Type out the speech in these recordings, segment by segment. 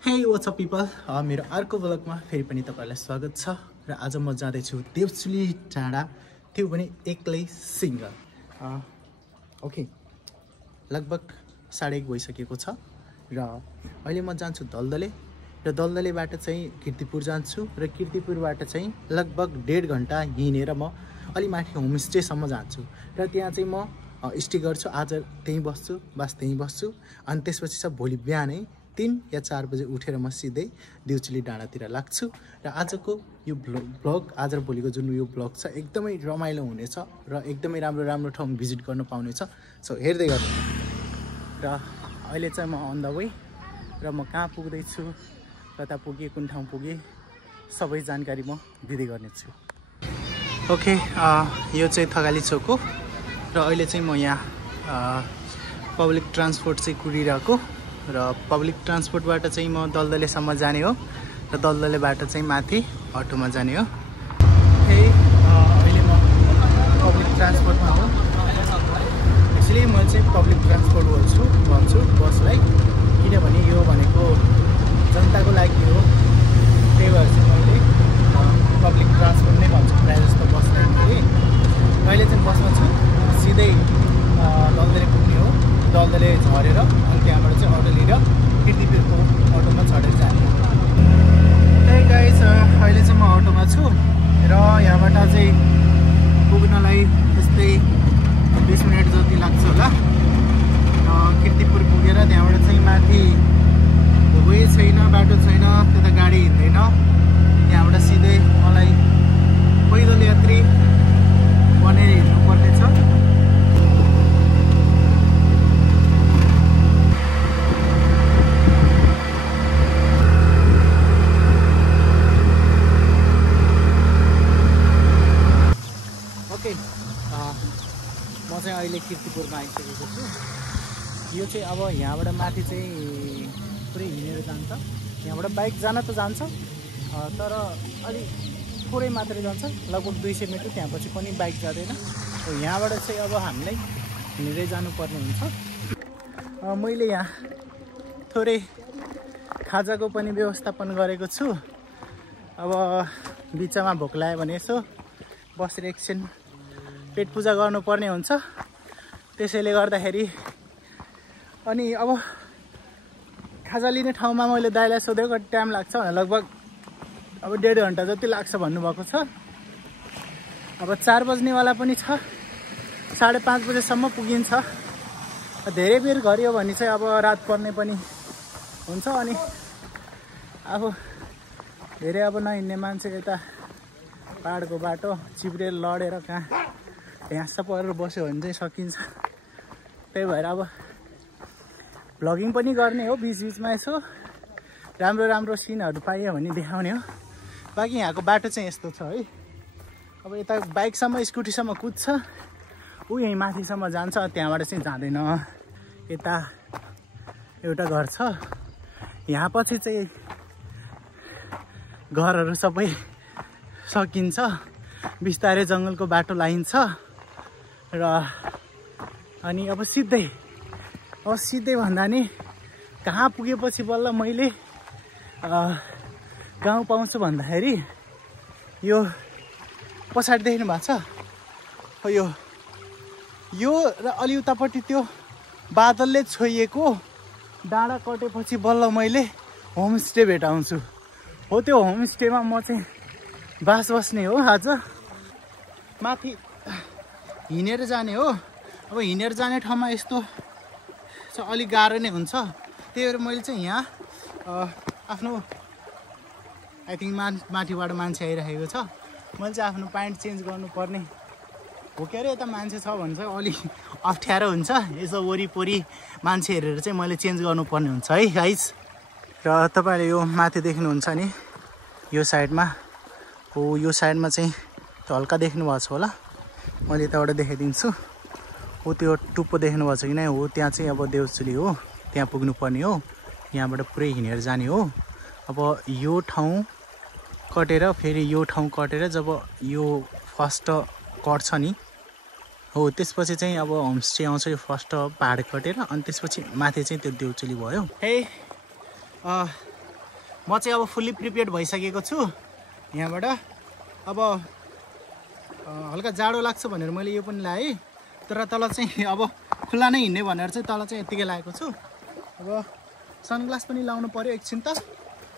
Hey, what's up people? मेरो अर्को ब्लगमा फेरि पनि तपाईहरुलाई स्वागत छ र आज म जाँदै छु देवचुली डाँडा, त्यो पनि एक्लै सिंगल। ओके, लगभग 1:30 भइसकेको छ र अहिले म जान्छु दलदले र दलदलेबाट चाहिँ कीर्तिपुर जान्छु र कीर्तिपुरबाट चाहिँ लगभग 1.5 घण्टा हिँडेर म अलि माथि होमस्टे सम्म जान्छु र त्यहाँ चाहिँ म स्टे गर्छु। आज त्यही बस्छु, बस त्यही बस्छु अनि त्यसपछि चाहिँ भोलि बिहानै 3 या 4 बजे उठेर म सिधै देवचुली डाँडातिर लाग्छु र आजको यो ब्लग आज र भोलिको जुन यो ब्लग छ एकदमै रमाइलो हुनेछ र एकदमै राम्रो राम्रो ठाउँ भिजिट गर्न पाउनेछ। सो हेर्दै गर्नु। र अहिले चाहिँ म अन द वे र म कहाँ पुग्दै छु, कता पुगे, कुन ठाउँ पुगे, सबै जानकारी म दिँदै गर्नेछु। ओके, यो चाहिँ थगाली चोक हो र अहिले चाहिँ म यहाँ पब्लिक ट्रान्सपोर्ट चाहिँ कुरिरहेको र पब्लिक ट्रान्सपोर्टबाट चाहिँ म दलदलेसम्म जाने हो र दलदलेबाट चाहिँ माथि अटोमा जाने हो। अहिले म पब्लिक ट्रान्सपोर्टमा हो। एक्चुअली म चाहिँ पब्लिक ट्रान्सपोर्ट भन्छु बसलाई, किनभने यो भनेको जनताको लागि हो। त्यही भएर चाहिँ मैले पब्लिक ट्रान्सपोर्ट नै भन्छु प्रायः जस्तो बसलाई। अहिले चाहिँ बसमा छु, सिधै दलदले पुग्ने हो। दलदले झरेर अनि त्यहाँबाट चाहिँ अटो लिएर कीर्तिपुरको अटोमा चढेर जाने। त्यही गाइस, अहिले चाहिँ म अटोमा छु र यहाँबाट चाहिँ पुग्नलाई त्यस्तै 20 मिनट जति लाग्छ होला। कीर्तिपुर पुगेर त्यहाँबाट चाहिँ माथि वे छैन, बाटो छैन, त्यता गाडी हिँड्दैन। त्यहाँबाट सिधै मलाई पैदल यात्री बनेर हिँड्नुपर्ने छ। म चाहिँ अहिले कीर्तिपुरमा आइसकेको छु। यो चाहिँ अब यहाँबाट माथि चाहिँ पुरै हिँडेर जान्छ। यहाँबाट बाइक जान त जान्छ तर अलि थोरै मात्रै जान्छ, लगभग 200 मिटर। त्यहाँपछि पनि बाइक जाँदैन। यहाँबाट चाहिँ अब हामीलाई हिँडेरै जानुपर्ने हुन्छ। मैले यहाँ थोरै खाजाको पनि व्यवस्थापन गरेको छु। अब बिचमा भोक लाग्यो भने यसो बसेर एकछिन पेट पूजा गर्नुपर्ने हुन्छ। त्यसैले गर्दाखेरि अनि अब खाजा लिने ठाउँमा मैले दाइलाई सोधेको कति टाइम लाग्छ भने लगभग अब 1.5 घण्टा जति लाग्छ भन्नुभएको छ। अब 4 बज्नेवाला पनि छ, 5:30 बजेसम्म पुगिन्छ। धेरै बेर गरियो भने चाहिँ अब रात पर्ने पनि हुन्छ। अनि अब धेरै अब नहिँड्ने मान्छे यता पाहाडको बाटो चिप्रेर लडेर कहाँ ह्यास परेर बस्यो भने चाहिँ सकिन्छ। त्यही भएर अब भ्लगिङ पनि गर्ने हो, बिचबिचमा यसो राम्रो राम्रो सिनहरू पाइयो भने देखाउने हो। बाँकी यहाँको बाटो चाहिँ यस्तो छ है। अब यता बाइकसम्म स्कुटीसम्म कुद्छ, ऊ यहीँ माथिसम्म जान्छ, त्यहाँबाट चाहिँ जाँदैन। यता एउटा घर छ, यहाँ पछि चाहिँ घरहरू सबै सकिन्छ। बिस्तारै जङ्गलको बाटो लाइन्छ र अनि अब सिधै भन्दा नि कहाँ पुगेपछि बल्ल मैले गाउँ पाउँछु भन्दाखेरि यो पछाडि देख्नु भएको छ यो र अलि उतापट्टि त्यो बादलले छोइएको डाँडा कटेपछि बल्ल मैले होमस्टे भेटाउँछु। हो, त्यो होमस्टेमा म चाहिँ बास बस्ने हो। आज माथि हिँडेर जाने हो। अब हिँडेर जाने ठाउँमा यस्तो चाहिँ अलिक गाह्रो नै हुन्छ। त्यही भएर मैले चाहिँ यहाँ आफ्नो आई थिङ्क माथिबाट मान्छे आइरहेको छ। मैले चाहिँ आफ्नो प्यान्ट चेन्ज गर्नुपर्ने हो। के अरे यता मान्छे छ भने चाहिँ अलिक अप्ठ्यारो हुन्छ। यसो वरिपरि मान्छे हेरेर चाहिँ मैले चेन्ज गर्नुपर्ने हुन्छ है गाइस। र तपाईँले यो माथि देख्नुहुन्छ नि, यो साइडमा हो, यो साइडमा चाहिँ त्यो हल्का देख्नुभएको छ होला, मैले यताबाट देखाइदिन्छु। हो, त्यो टुप्पो देख्नुभएको छ कि नै, हो त्यहाँ चाहिँ अब देवचुली हो, त्यहाँ पुग्नुपर्ने हो। यहाँबाट पुरै हिँडेर जाने हो। अब यो ठाउँ कटेर फेरि यो ठाउँ कटेर जब यो फर्स्ट कट्छ नि, हो त्यसपछि चाहिँ अब होमस्टे आउँछ। यो फर्स्ट पहाड कटेर अनि त्यसपछि माथि चाहिँ त्यो देवचुली भयो। म चाहिँ अब फुल्ली प्रिपेयर्ड भइसकेको छु यहाँबाट। अब हल्का जाडो लाग्छ भनेर मैले यो पनि लाएँ, तर तल चाहिँ अब खुल्ला नै हिँड्ने भनेर चाहिँ तल चाहिँ यत्तिकै लगाएको छु। अब सनग्लास पनि लाउनु पर्यो एकछिन त,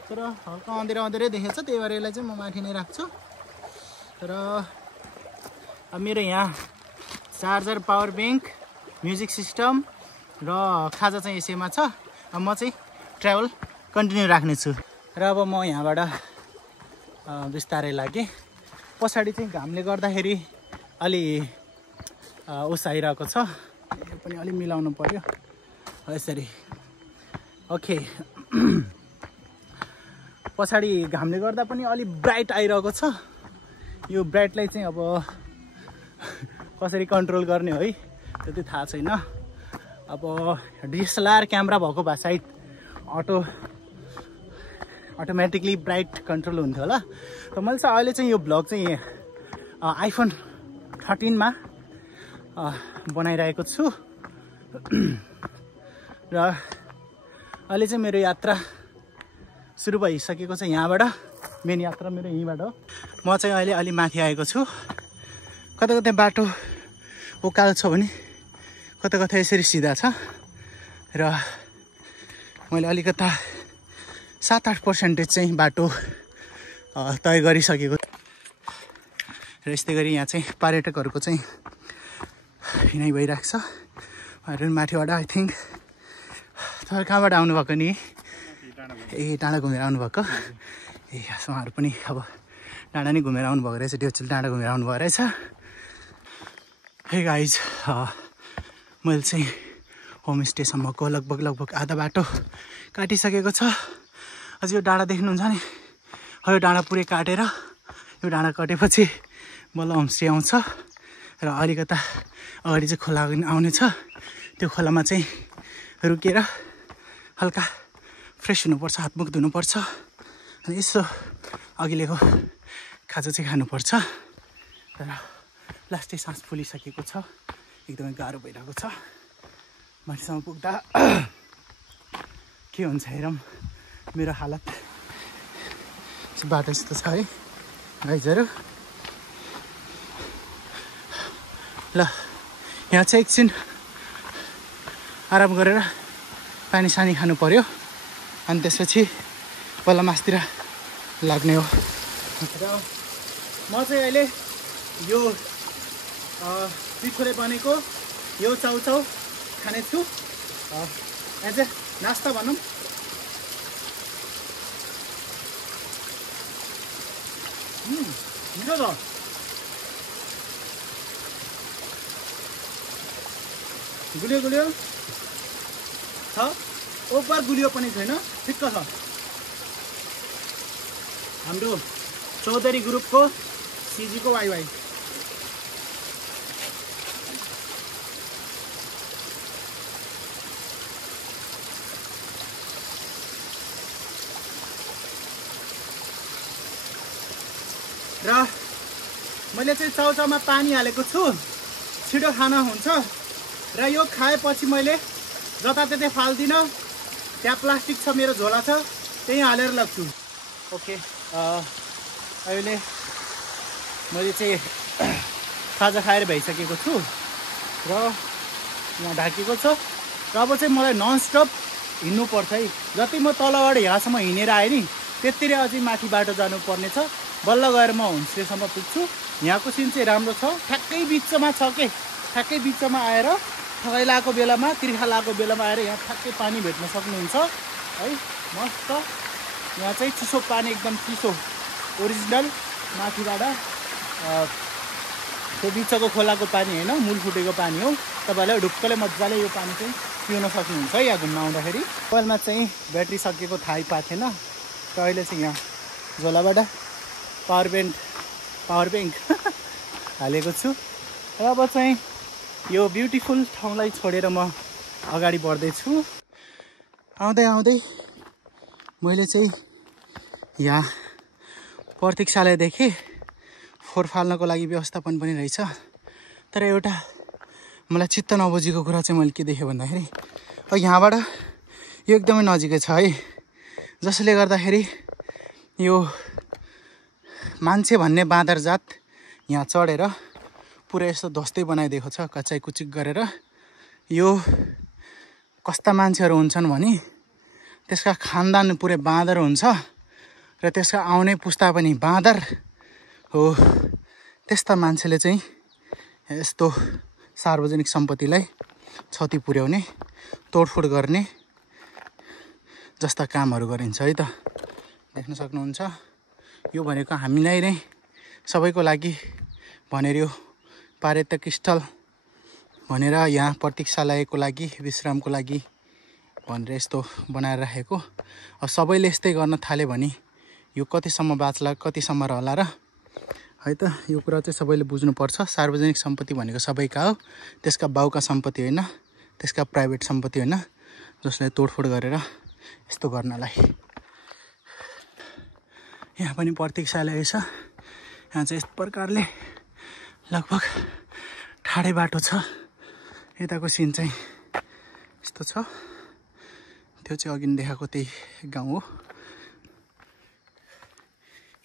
तर हल्का अँधेरै देखेछ, त्यही भएर यसलाई चाहिँ म माथि नै राख्छु। र अब मेरो यहाँ charger, power bank, music system र खाजा चाहिँ यसैमा छ। अब म चाहिँ ट्राभल कन्टिन्यू राख्नेछु। र अब म यहाँबाट बिस्तारै लागेँ। पछाडि चाहिँ घामले गर्दाखेरि अलि उस आइरहेको छ, यो पनि अलि मिलाउनु पर्यो यसरी। ओके, पछाडि घामले गर्दा पनि अलि ब्राइट आइरहेको छ। यो ब्राइटलाई चाहिँ अब कसरी कन्ट्रोल गर्ने है त्यति थाहा छैन। अब डिएसएलआर क्यामेरा भएको भए सायद अटोमेटिकली ब्राइट कन्ट्रोल हुन्थ्यो होला। त मैले चाहिँ अहिले चाहिँ यो भ्लग चाहिँ आइफोन 13 मा बनाइरहेको छु। र अहिले चाहिँ मेरो यात्रा सुरु भइसकेको छ यहाँबाट। मेन यात्रा मेरो यहीँबाट हो। म चाहिँ अहिले अलि माथि आएको छु। कता कतै बाटो उकालो छ भने कता कता यसरी सिधा छ। र मैले अलिकता 7-8% चाहिँ बाटो तय गरिसकेको। र यस्तै गरी यहाँ चाहिँ पर्यटकहरूको चाहिँ हिँडाइ भइरहेको छ। माथिबाट आई थिङ्क तपाईँ कहाँबाट आउनुभएको नि? ए, डाँडा घुमेर आउनुभएको। ए, उहाँहरू पनि अब डाँडा नै घुमेर आउनुभएको रहेछ, डेउचेल डाँडा घुमेर आउनुभएको रहेछ। हे गाइज, मैले चाहिँ होमस्टेसम्मको लगभग आधा बाटो काटिसकेको छ। अझ यो डाँडा देख्नुहुन्छ नि, यो डाँडा पुरै काटेर, यो डाँडा कटेपछि बल्ल होमस्टे आउँछ। र अलिकता अगाडि चाहिँ खोला आउने छ। त्यो खोलामा चाहिँ रुकेर हल्का फ्रेस हुनुपर्छ, हातमुख धुनुपर्छ, अनि यसो अघिल्लोको खाजा चाहिँ खानुपर्छ। तर लास्टै सास फुलिसकेको छ, एकदमै गाह्रो भइरहेको छ। माथिसम्म पुग्दा के हुन्छ हेरौँ। मेरो हालत बाटो जस्तो छ है गाइजहरू। ल, यहाँ चाहिँ एकछिन आराम गरेर पानी सानी खानु पर्यो, अनि त्यसपछि बल्ल मासतिर लाग्ने हो। र म चाहिँ अहिले यो पिठोले बनेको यो चाउचाउ खानेछु। एज ए नास्ता भनौँ। मिठो छ। गुलियो छ, ओभर गुलियो पनि छैन, ठिक्क छ। हाम्रो चौधरी ग्रुपको सिजीको वाइवाई। र मैले चाहिँ चाउचाउमा पानी हालेको छु, छिटो खाना हुन्छ। र यो खाएपछि मैले जताततै फाल्दिनँ, त्यहाँ प्लास्टिक छ, मेरो झोला छ, त्यहीँ हालेर लग्छु। ओके, अहिले मैले चाहिँ खाजा खाएर भइसकेको छु र यहाँ ढाकेको छ। र अब चाहिँ मलाई ननस्टप हिँड्नुपर्छ है। जति म तलबाट यहाँसम्म हिँडेर आएँ नि, त्यतिरै अझै माथि बाटो जानुपर्ने छ। बल्ल गएर म होमस्टेसम्म पुग्छु। यहाँको सिन चाहिँ राम्रो छ, ठ्याक्कै बिचमा छ के, ठ्याक्कै बिचमा आएर थकाइ लागेको बेलामा, तिर्खा लागेको बेलामा आएर यहाँ ठ्याक्कै पानी भेट्न सक्नुहुन्छ है। मस्त यहाँ चाहिँ चिसो पानी, एकदम चिसो ओरिजिनल माथिबाट त्यो बिचको खोलाको पानी होइन, मूल फुटेको पानी हो। तपाईँहरूले ढुक्कले मजाले यो पानी चाहिँ पिउन सक्नुहुन्छ है यहाँ घुम्न आउँदाखेरि। मोबाइलमा चाहिँ ब्याट्री सकिएको थाहै पाएको थिएन, र अहिले चाहिँ यहाँ झोलाबाट पावर ब्याङ्क हालेको छु। र अब चाहिँ यो ब्युटिफुल ठाउँलाई छोडेर म अगाडि बढ्दैछु। आउँदै मैले चाहिँ यहाँ प्रतीक्षालय देखेँ। फोहोर फाल्नको लागि व्यवस्थापन पनि रहेछ। तर एउटा मलाई चित्त नबुझेको कुरा चाहिँ मैले के देखेँ भन्दाखेरि, यहाँबाट यो एकदमै नजिकै छ है। जसले गर्दाखेरि यो मान्छे भन्ने बाँदर जात यहाँ चढेर पुरै यस्तो ध्वस्तै बनाइदिएको छ कचाइ कुचिक गरेर। यो कस्ता मान्छेहरू हुन्छन् भने त्यसका खानदान पुरै बाँदर हुन्छ र त्यसका आउने पुस्ता पनि बाँदर हो। त्यस्ता मान्छेले चाहिँ यस्तो सार्वजनिक सम्पत्तिलाई क्षति पुर्याउने, तोडफोड गर्ने जस्ता कामहरू गरिन्छ है त। देख्न सक्नुहुन्छ यो भनेको हामीलाई नै सबैको लागि भनेर यो पर्यटक स्थल भनेर यहाँ प्रतीक्षालयको लागि विश्रामको लागि भनेर यस्तो बनाएर राखेको। सबैले यस्तै गर्न थाल्यो भने यो कतिसम्म बाँच्ला कतिसम्म रहला र है त। यो कुरा चाहिँ सबैले बुझ्नुपर्छ। सार्वजनिक सम्पत्ति भनेको सबैका हो, त्यसका बाउका सम्पत्ति होइन, त्यसका प्राइभेट सम्पत्ति होइन जसलाई तोडफोड गरेर यस्तो गर्नलाई। यहाँ पनि प्रतीक्षालय छ। यहाँ चाहिँ यस प्रकारले लगभग ठाडै बाटो छ। यताको सिन चाहिँ यस्तो छ। त्यो चाहिँ अघि देखाएको त्यही गाउँ हो।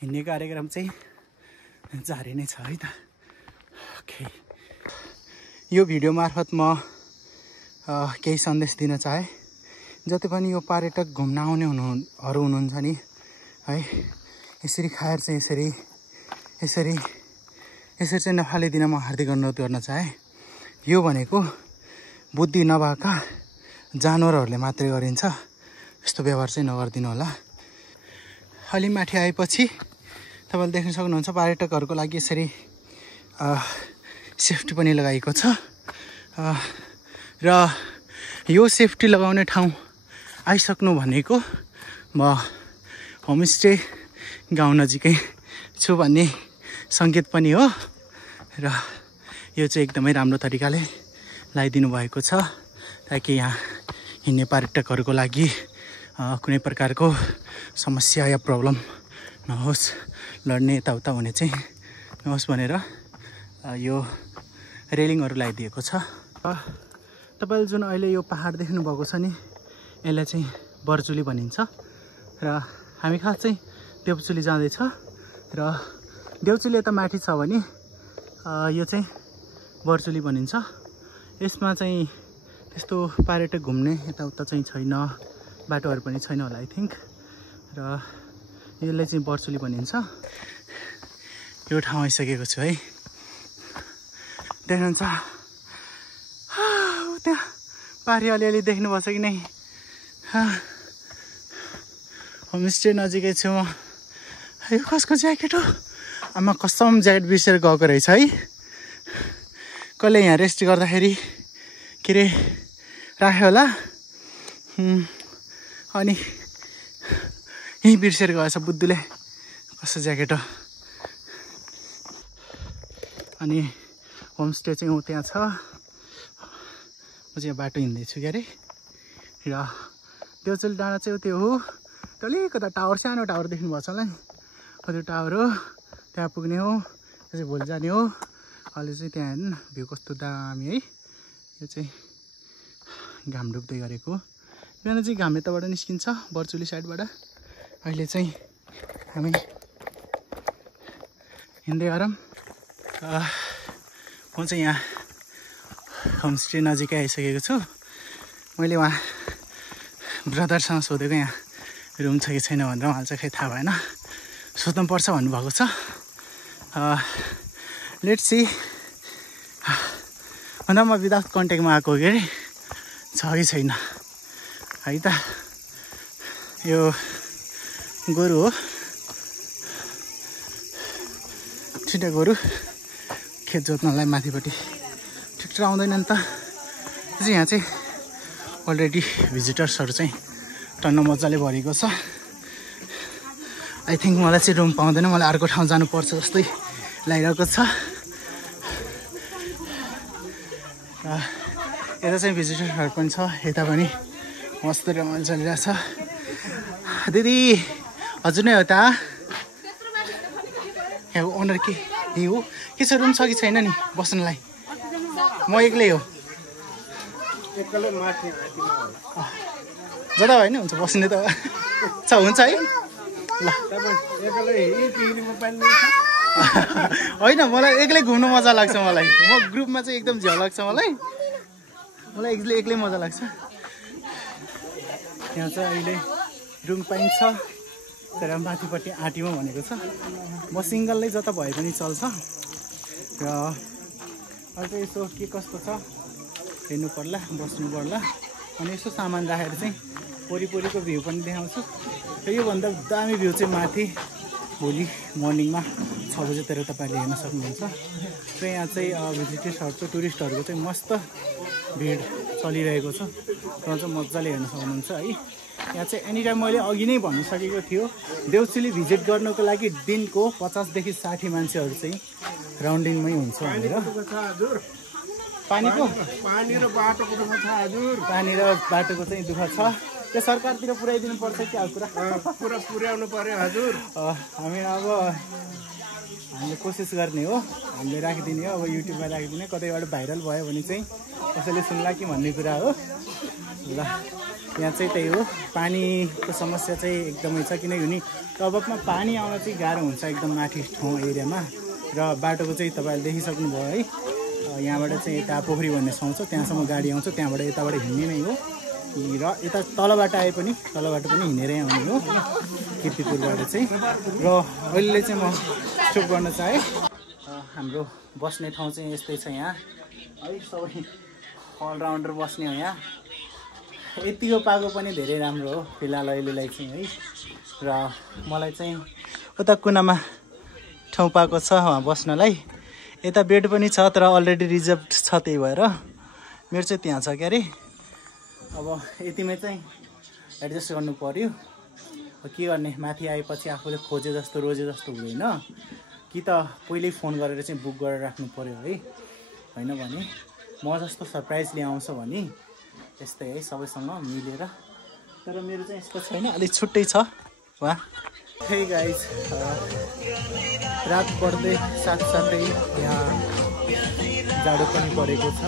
हिँड्ने कार्यक्रम चाहिँ जारी नै छ है त। ओके, यो भिडियो मार्फत म केही सन्देश दिन चाहे। जति पनि यो पर्यटक घुम्न आउनेहरू हुनुहुन्छ नि है, यसरी खाएर चाहिँ यसरी चाहिँ नफालिदिन म हार्दिक अनुरोध गर्न चाहे। यो भनेको बुद्धि नभएका जानवरहरूले मात्रै गरिन्छ। यस्तो व्यवहार चाहिँ नगरिदिनु होला। अलि माथि आएपछि तपाईँले देख्न सक्नुहुन्छ पर्यटकहरूको लागि यसरी सेफ्टी पनि लगाइएको छ। र यो सेफ्टी लगाउने ठाउँ आइसक्नु भनेको म होमस्टे गाउँ नजिकै छु भन्ने सङ्केत पनि हो। र यो चाहिँ एकदमै राम्रो तरिकाले लगाइदिनु भएको छ ताकि यहाँ हिँड्ने पर्यटकहरूको लागि कुनै प्रकारको समस्या या प्रब्लम नहोस्, लड्ने यताउता हुने चाहिँ नहोस् भनेर यो रेलिङहरू लगाइदिएको छ। तपाईँले जुन अहिले यो पहाड देख्नुभएको छ नि, यसलाई चाहिँ बर्चुली भनिन्छ। र हामी खास चाहिँ देउचुली जाँदैछ। र देउचुली यता माथि छ भने यो चाहिँ बर्चुली भनिन्छ। यसमा चाहिँ त्यस्तो पर्यटक घुम्ने यताउता चाहिँ छैन, बाटोहरू पनि छैन होला आई थिङ्क। र यसलाई चाहिँ बर्चुली भनिन्छ। यो ठाउँ आइसकेको छु है। देख्नुहुन्छ त्यहाँ पारी अलिअलि देख्नुभएको छ कि नै? होमस्टे नजिकै छु म। यो कसको ज्याकेट हो? आमा कसम ज्याकेट बिर्सेर गएको रहेछ है। कसले यहाँ रेस्ट गर्दाखेरि के अरे राख्यो होला। अनि यहीँ बिर्सेर गएछ बुद्धुले कस्तो ज्याकेट हो। अनि होमस्टे चाहिँ हो त्यहाँ छ। म चाहिँ यहाँ बाटो हिँड्दैछु क्या अरे। र देउचुली डाँडा चाहिँ त्यो हो। अलिकता टावर, सानो टावर देख्नुभएको छ होला नि, त्यो टावर हो। त्यहाँ पुग्ने हो। त्यो चाहिँ भोलि जाने हो। अहिले चाहिँ त्यहाँ हेर्नु भ्यू कस्तो दामी है। यो चाहिँ घाम डुब्दै गरेको। बिहान चाहिँ घाम यताबाट निस्किन्छ बर्चुली साइडबाट। अहिले चाहिँ हामी हिँड्दै गरौँ। म चाहिँ यहाँ होमस्टे नजिकै आइसकेको छु। मैले उहाँ ब्रदरसँग सोधेको यहाँ रुम छ कि छैन भनेर। उहाँले चाहिँ खै थाहा भएन, सोध्नुपर्छ भन्नुभएको छ। Let's see. भन्दा म विदाउट कन्ट्याक्टमा आएको के अरे, छ कि छैन है त। यो गोरु हो, छिटो गोरु खेत जोत्नलाई माथिपट्टि ट्र्याक्टर आउँदैन नि त। यहाँ चाहिँ अलरेडी भिजिटर्सहरू चाहिँ टन्न मजाले भरेको छ। आई थिङ्क मलाई चाहिँ रुम पाउँदैन, मलाई अर्को ठाउँ जानुपर्छ जस्तै लागिरहेको छ। यता चाहिँ भिजिटर्सहरू पनि छ। यता पनि मस्त रमाइलो चलिरहेछ। दिदी हजुर नै हो त? यहाँ ओनर के हो? के छ, रुम छ कि छैन नि बस्नलाई? म एक्लै हो। जाँदा भयो नि, हुन्छ बस्ने त। हुन्छ है ल होइन मलाई एक्लै घुम्नु मजा लाग्छ मलाई म ग्रुपमा चाहिँ एकदम झ्याउ लाग्छ मलाई एक्लै मजा लाग्छ यहाँ चाहिँ अहिले रुम पाइन्छ तर माथिपट्टि आँटीमा भनेको छ म सिङ्गलले जता भए पनि चल्छ र अहिले यसो के कस्तो छ हेर्नु पर्ला बस्नु पर्ला अनि यसो सामान राखेर चाहिँ वरिपरिको भ्यू पनि देखाउँछु र योभन्दा दामी भ्यू चाहिँ माथि भोलि मर्निङमा 6 बजेतिर तपाईँले हेर्न सक्नुहुन्छ र यहाँ चाहिँ भिजिटर्सहरू चाहिँ टुरिस्टहरूको चाहिँ मस्त भिड चलिरहेको छ र चाहिँ मजाले हेर्न सक्नुहुन्छ है यहाँ चाहिँ एनी टाइम मैले अघि नै भनिसकेको थियो देउसिली भिजिट गर्नको लागि दिनको 50 देखि 60 मान्छेहरू चाहिँ राउन्डिङमै हुन्छ भनेर पानी र बाटोको चाहिँ दुःख छ त्यो सरकारतिर पुर्याइदिनु पर्छ कि अब पुरा पुर्याउनु पर्यो हजुर हामी अब हामीले कोसिस गर्ने हो हामीले राखिदिने हो अब युट्युबमा राखिदिने कतैबाट भाइरल भयो भने चाहिँ कसैले सुन्ला कि भन्ने कुरा हो ल यहाँ चाहिँ त्यही हो पानीको समस्या चाहिँ एकदमै छ किनकि टबकमा पानी आउन चाहिँ गाह्रो हुन्छ एकदम माथि ठाउँ एरियामा र बाटोको चाहिँ तपाईँहरूले देखिसक्नुभयो है यहाँबाट चाहिँ यता पोखरी भन्ने ठाउँ छ त्यहाँसम्म गाडी आउँछ त्यहाँबाट यताबाट हिँड्ने नै हो र यता तलबाट आए पनि तलबाट पनि हिँडेरै आउने हो किर्तिपुरबाट चाहिँ र अहिले चाहिँ म चुप गर्न चाहेँ हाम्रो बस्ने ठाउँ चाहिँ यस्तै छ यहाँ है सबै अलराउन्डर बस्ने हो यहाँ यतिको पाएको पनि धेरै राम्रो हो फिलहाल अहिलेलाई चाहिँ है र मलाई चाहिँ उता कुनामा ठाउँ पाएको छ वहाँ बस्नलाई यता बेड पनि छ तर अलरेडी रिजर्भ छ त्यही भएर मेरो चाहिँ त्यहाँ छ क्या अरे अब यतिमै चाहिँ एडजस्ट गर्नु पर्यो के गर्ने माथि आएपछि आफूले खोजे जस्तो रोजे जस्तो हुँदैन कि त पहिल्यै फोन गरेर चाहिँ बुक गरेर राख्नु पर्यो है होइन भने म जस्तो सरप्राइज ल्याउँछ भने त्यस्तै है सबैसँग मिलेर तर मेरो चाहिँ यस्तो छैन अलिक छुट्टै छ वा हे गाइज रात पर्दै साथसाथै यहाँ जाडो पनि परेको छ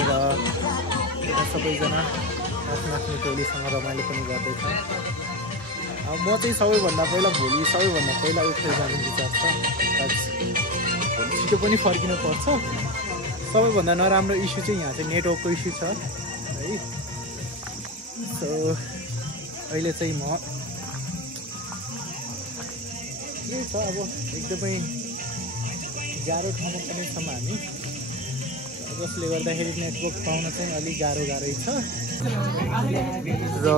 र यहाँ सबैजना आफ्नो आफ्नो टोलीसँग रमाइलो पनि गर्दैछ म चाहिँ सबैभन्दा पहिला उठेर जाने विचार छ भोलि छिटो पनि फर्किनु पर्छ सबैभन्दा नराम्रो इस्यु चाहिँ यहाँ चाहिँ नेटवर्कको इस्यु छ है सो अहिले चाहिँ म के छ अब एकदमै गाह्रो ठाउँमा पनि छौँ हामी जसले गर्दाखेरि नेटवर्क पाउन चाहिँ अलिक गाह्रै छ र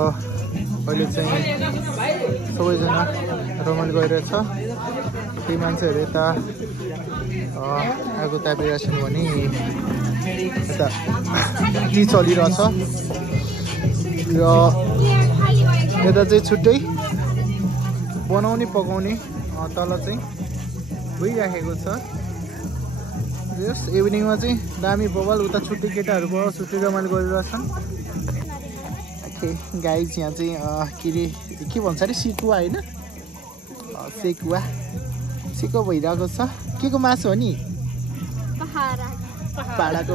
अहिले चाहिँ सबैजना रमाइलो गरिरहेछ केही मान्छेहरू यता आगो तापिरहेछन् भने यता टी चलिरहेछ र यता चाहिँ छुट्टै बनाउने पकाउने तल चाहिँ भइराखेको छ यस इभिनिङमा चाहिँ दामी बवाल उता छुट्टी केटाहरू भयो छुट्टी रमाइलो गरिरहेछन् गाइज यहाँ चाहिँ के भन्छ अरे सिकुवा होइन सेकुवा भइरहेको छ के को मासु हो नि पाडाको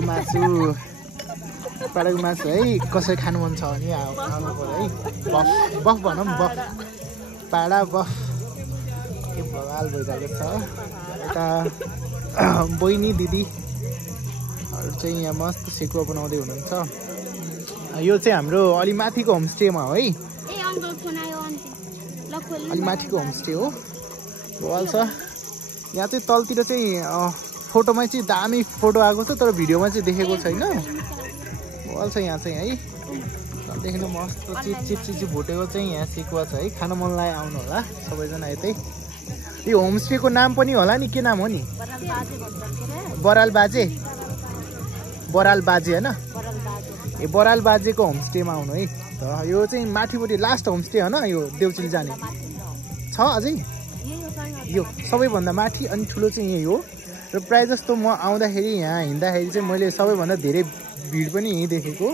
मासु है कसै खानु मन छ भने आउनु पर्यो है बफ भनौँ बफ पाडा बफ के बवाल भइरहेको छ यता बहिनी दिदीहरू चाहिँ यहाँ मस्त सेकुवा बनाउँदै हुनुहुन्छ यो चाहिँ हाम्रो अलि माथिको होमस्टेमा हो है अलि माथिको होमस्टे हो बवाल छ यहाँ चाहिँ तलतिर चाहिँ फोटोमा चाहिँ दामी फोटो आएको छ तर भिडियोमा चाहिँ देखेको छैन बवाल छ यहाँ चाहिँ है देख्नु मस्त चिप्ची भुटेको चाहिँ यहाँ सेकुवा छ है खान मन लाग्यो आउनु होला सबैजना यतै यो होमस्टेको नाम पनि होला नि के नाम हो नि बराल बाजे होइन ए बराल बाजेको होमस्टेमा आउनु है यो चाहिँ माथिपट्टि लास्ट होमस्टे होइन यो देउचिली जाने छ अझै यो सबैभन्दा माथि अनि ठुलो चाहिँ यही हो र प्रायः जस्तो म आउँदाखेरि यहाँ हिँड्दाखेरि चाहिँ मैले सबैभन्दा धेरै भिड पनि यहीँ देखेको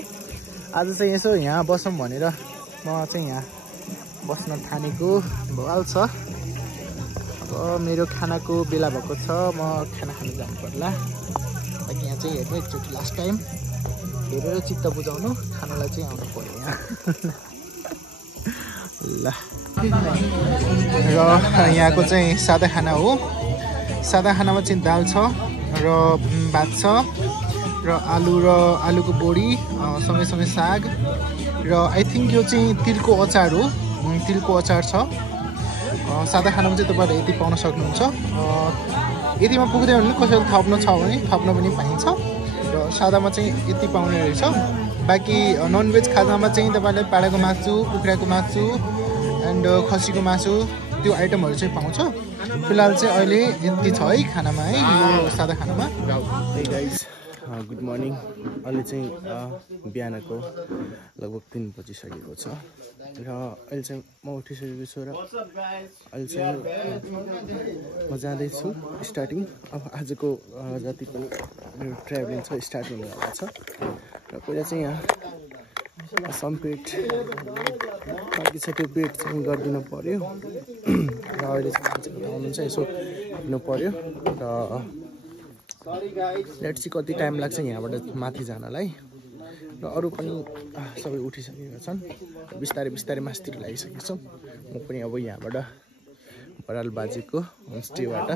आज चाहिँ यसो यहाँ बसौँ भनेर म चाहिँ यहाँ बस्न ठानेको भवाल छ अब मेरो खानाको बेला भएको छ म खाना खानु जानु पर्ला यहाँ चाहिँ हेर्नु एकचोटि लास्ट टाइम हेरेर चित्त बुझाउनु खानालाई चाहिँ आउनु पर्यो यहाँ ल ल र यहाँको चाहिँ सादा खाना हो। सादा खानामा चाहिँ दाल छ र भात छ र आलुको बोडी सँगै साग र आई थिङ्क यो चाहिँ तिलको अचार हो। तिलको अचार छ। सादा खानामा चाहिँ तपाईँहरूले यति पाउन सक्नुहुन्छ। यतिमा पुग्दैन भने कसैले थप्न छ भने थप्न पनि पाइन्छ र सादामा चाहिँ यति पाउने रहेछ। बाँकी ननभेज खानामा चाहिँ तपाईँहरूले पाडाको मासु, कुखुराको मासु एन्ड खसीको मासु त्यो आइटमहरू चाहिँ पाउँछ। फिलहाल चाहिँ अहिले यति छ है खानामा है, यो सादा खानामा। Hey guys good morning. अहिले चाहिँ बिहानको लगभग 3 बजिसकेको छ र अहिले चाहिँ म उठिसकेको छु र अहिले चाहिँ म जाँदैछु स्टार्टिङ। अब आजको जति पनि मेरो ट्राभलिङ छ स्टार्ट हुनेवाला छ र पहिला चाहिँ यहाँ सम्पेट बाँकी छ त्यो पेट चाहिँ गरिदिनु पऱ्यो र अहिले चाहिँ आउनुहुन्छ यसो हिँड्नु पऱ्यो र लेट्स सी कति टाइम लाग्छ यहाँबाट माथि जानलाई। र अरू पनि सबै उठिसकेका छन्। बिस्तारै मास्तिर लागिसकेको छौँ। म पनि अब यहाँबाट बराल बाजेको होमस्टेबाट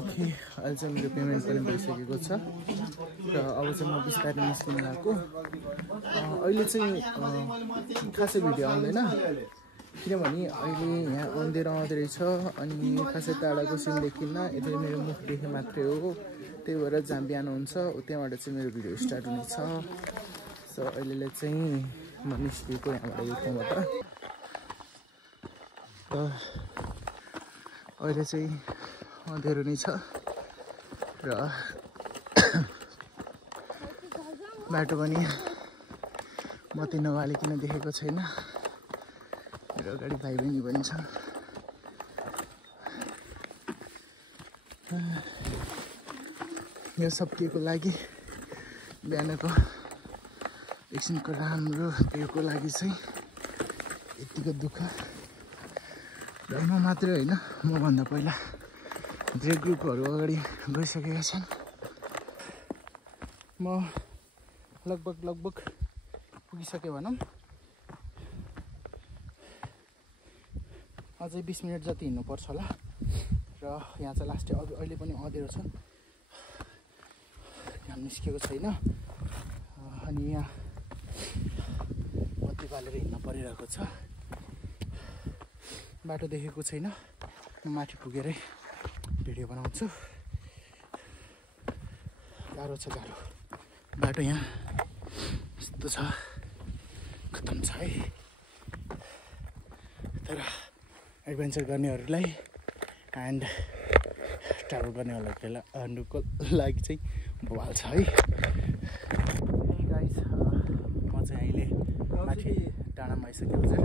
ओके अहिले चाहिँ मेरो पेमेन्ट पनि भइसकेको छ र अब चाहिँ म बिस्तारै निस्किन लागेको। अहिले चाहिँ खासै भिडियो आउँदैन किनभने अहिले यहाँ अँधेरो आउँदो रहेछ अनि खासै टाढाको सिन देखिन्न। यति मेरो मुख देखे मात्रै हो। त्यही भएर जहाँ बिहान हुन्छ त्यहाँबाट चाहिँ मेरो भिडियो स्टार्ट हुनेछ। सो अहिले चाहिँ म निस्किएको यहाँबाट यो ठाउँबाट। अहिले चाहिँ अँधेरो नै छ र बाटो पनि बत्ती नबालिकन देखेको छैन। मेरो अगाडि भाइ बहिनी पनि छन्। यो सब केको लागि बिहानको एकछिनको राम्रो केको लागि चाहिँ यतिको दुःख। र म मात्रै होइन, मभन्दा पहिला धेरै ग्रुपहरू अगाडि गइसकेका छन्। म लगभग पुगिसकेँ भनौँ। अझै 20 मिनट जति हिँड्नुपर्छ होला र यहाँ चाहिँ लास्ट अहिले पनि अँधेरो छ। यहाँ निस्केको छैन अनि यहाँ बत्ती बालेर हिँड्न परिरहेको छ। बाटो देखेको छैन। म माथि पुगेरै भिडियो बनाउँछु। गाह्रो छ गाह्रो बाटो यहाँ यस्तो छ, खतम छ है। तर एडभेन्चर गर्नेहरूलाई एन्ड ट्राभल गर्नेहरूको लागि चाहिँ बवाल छ है। गाइस म चाहिँ अहिले माथि डाँडामा आइसकेको छु।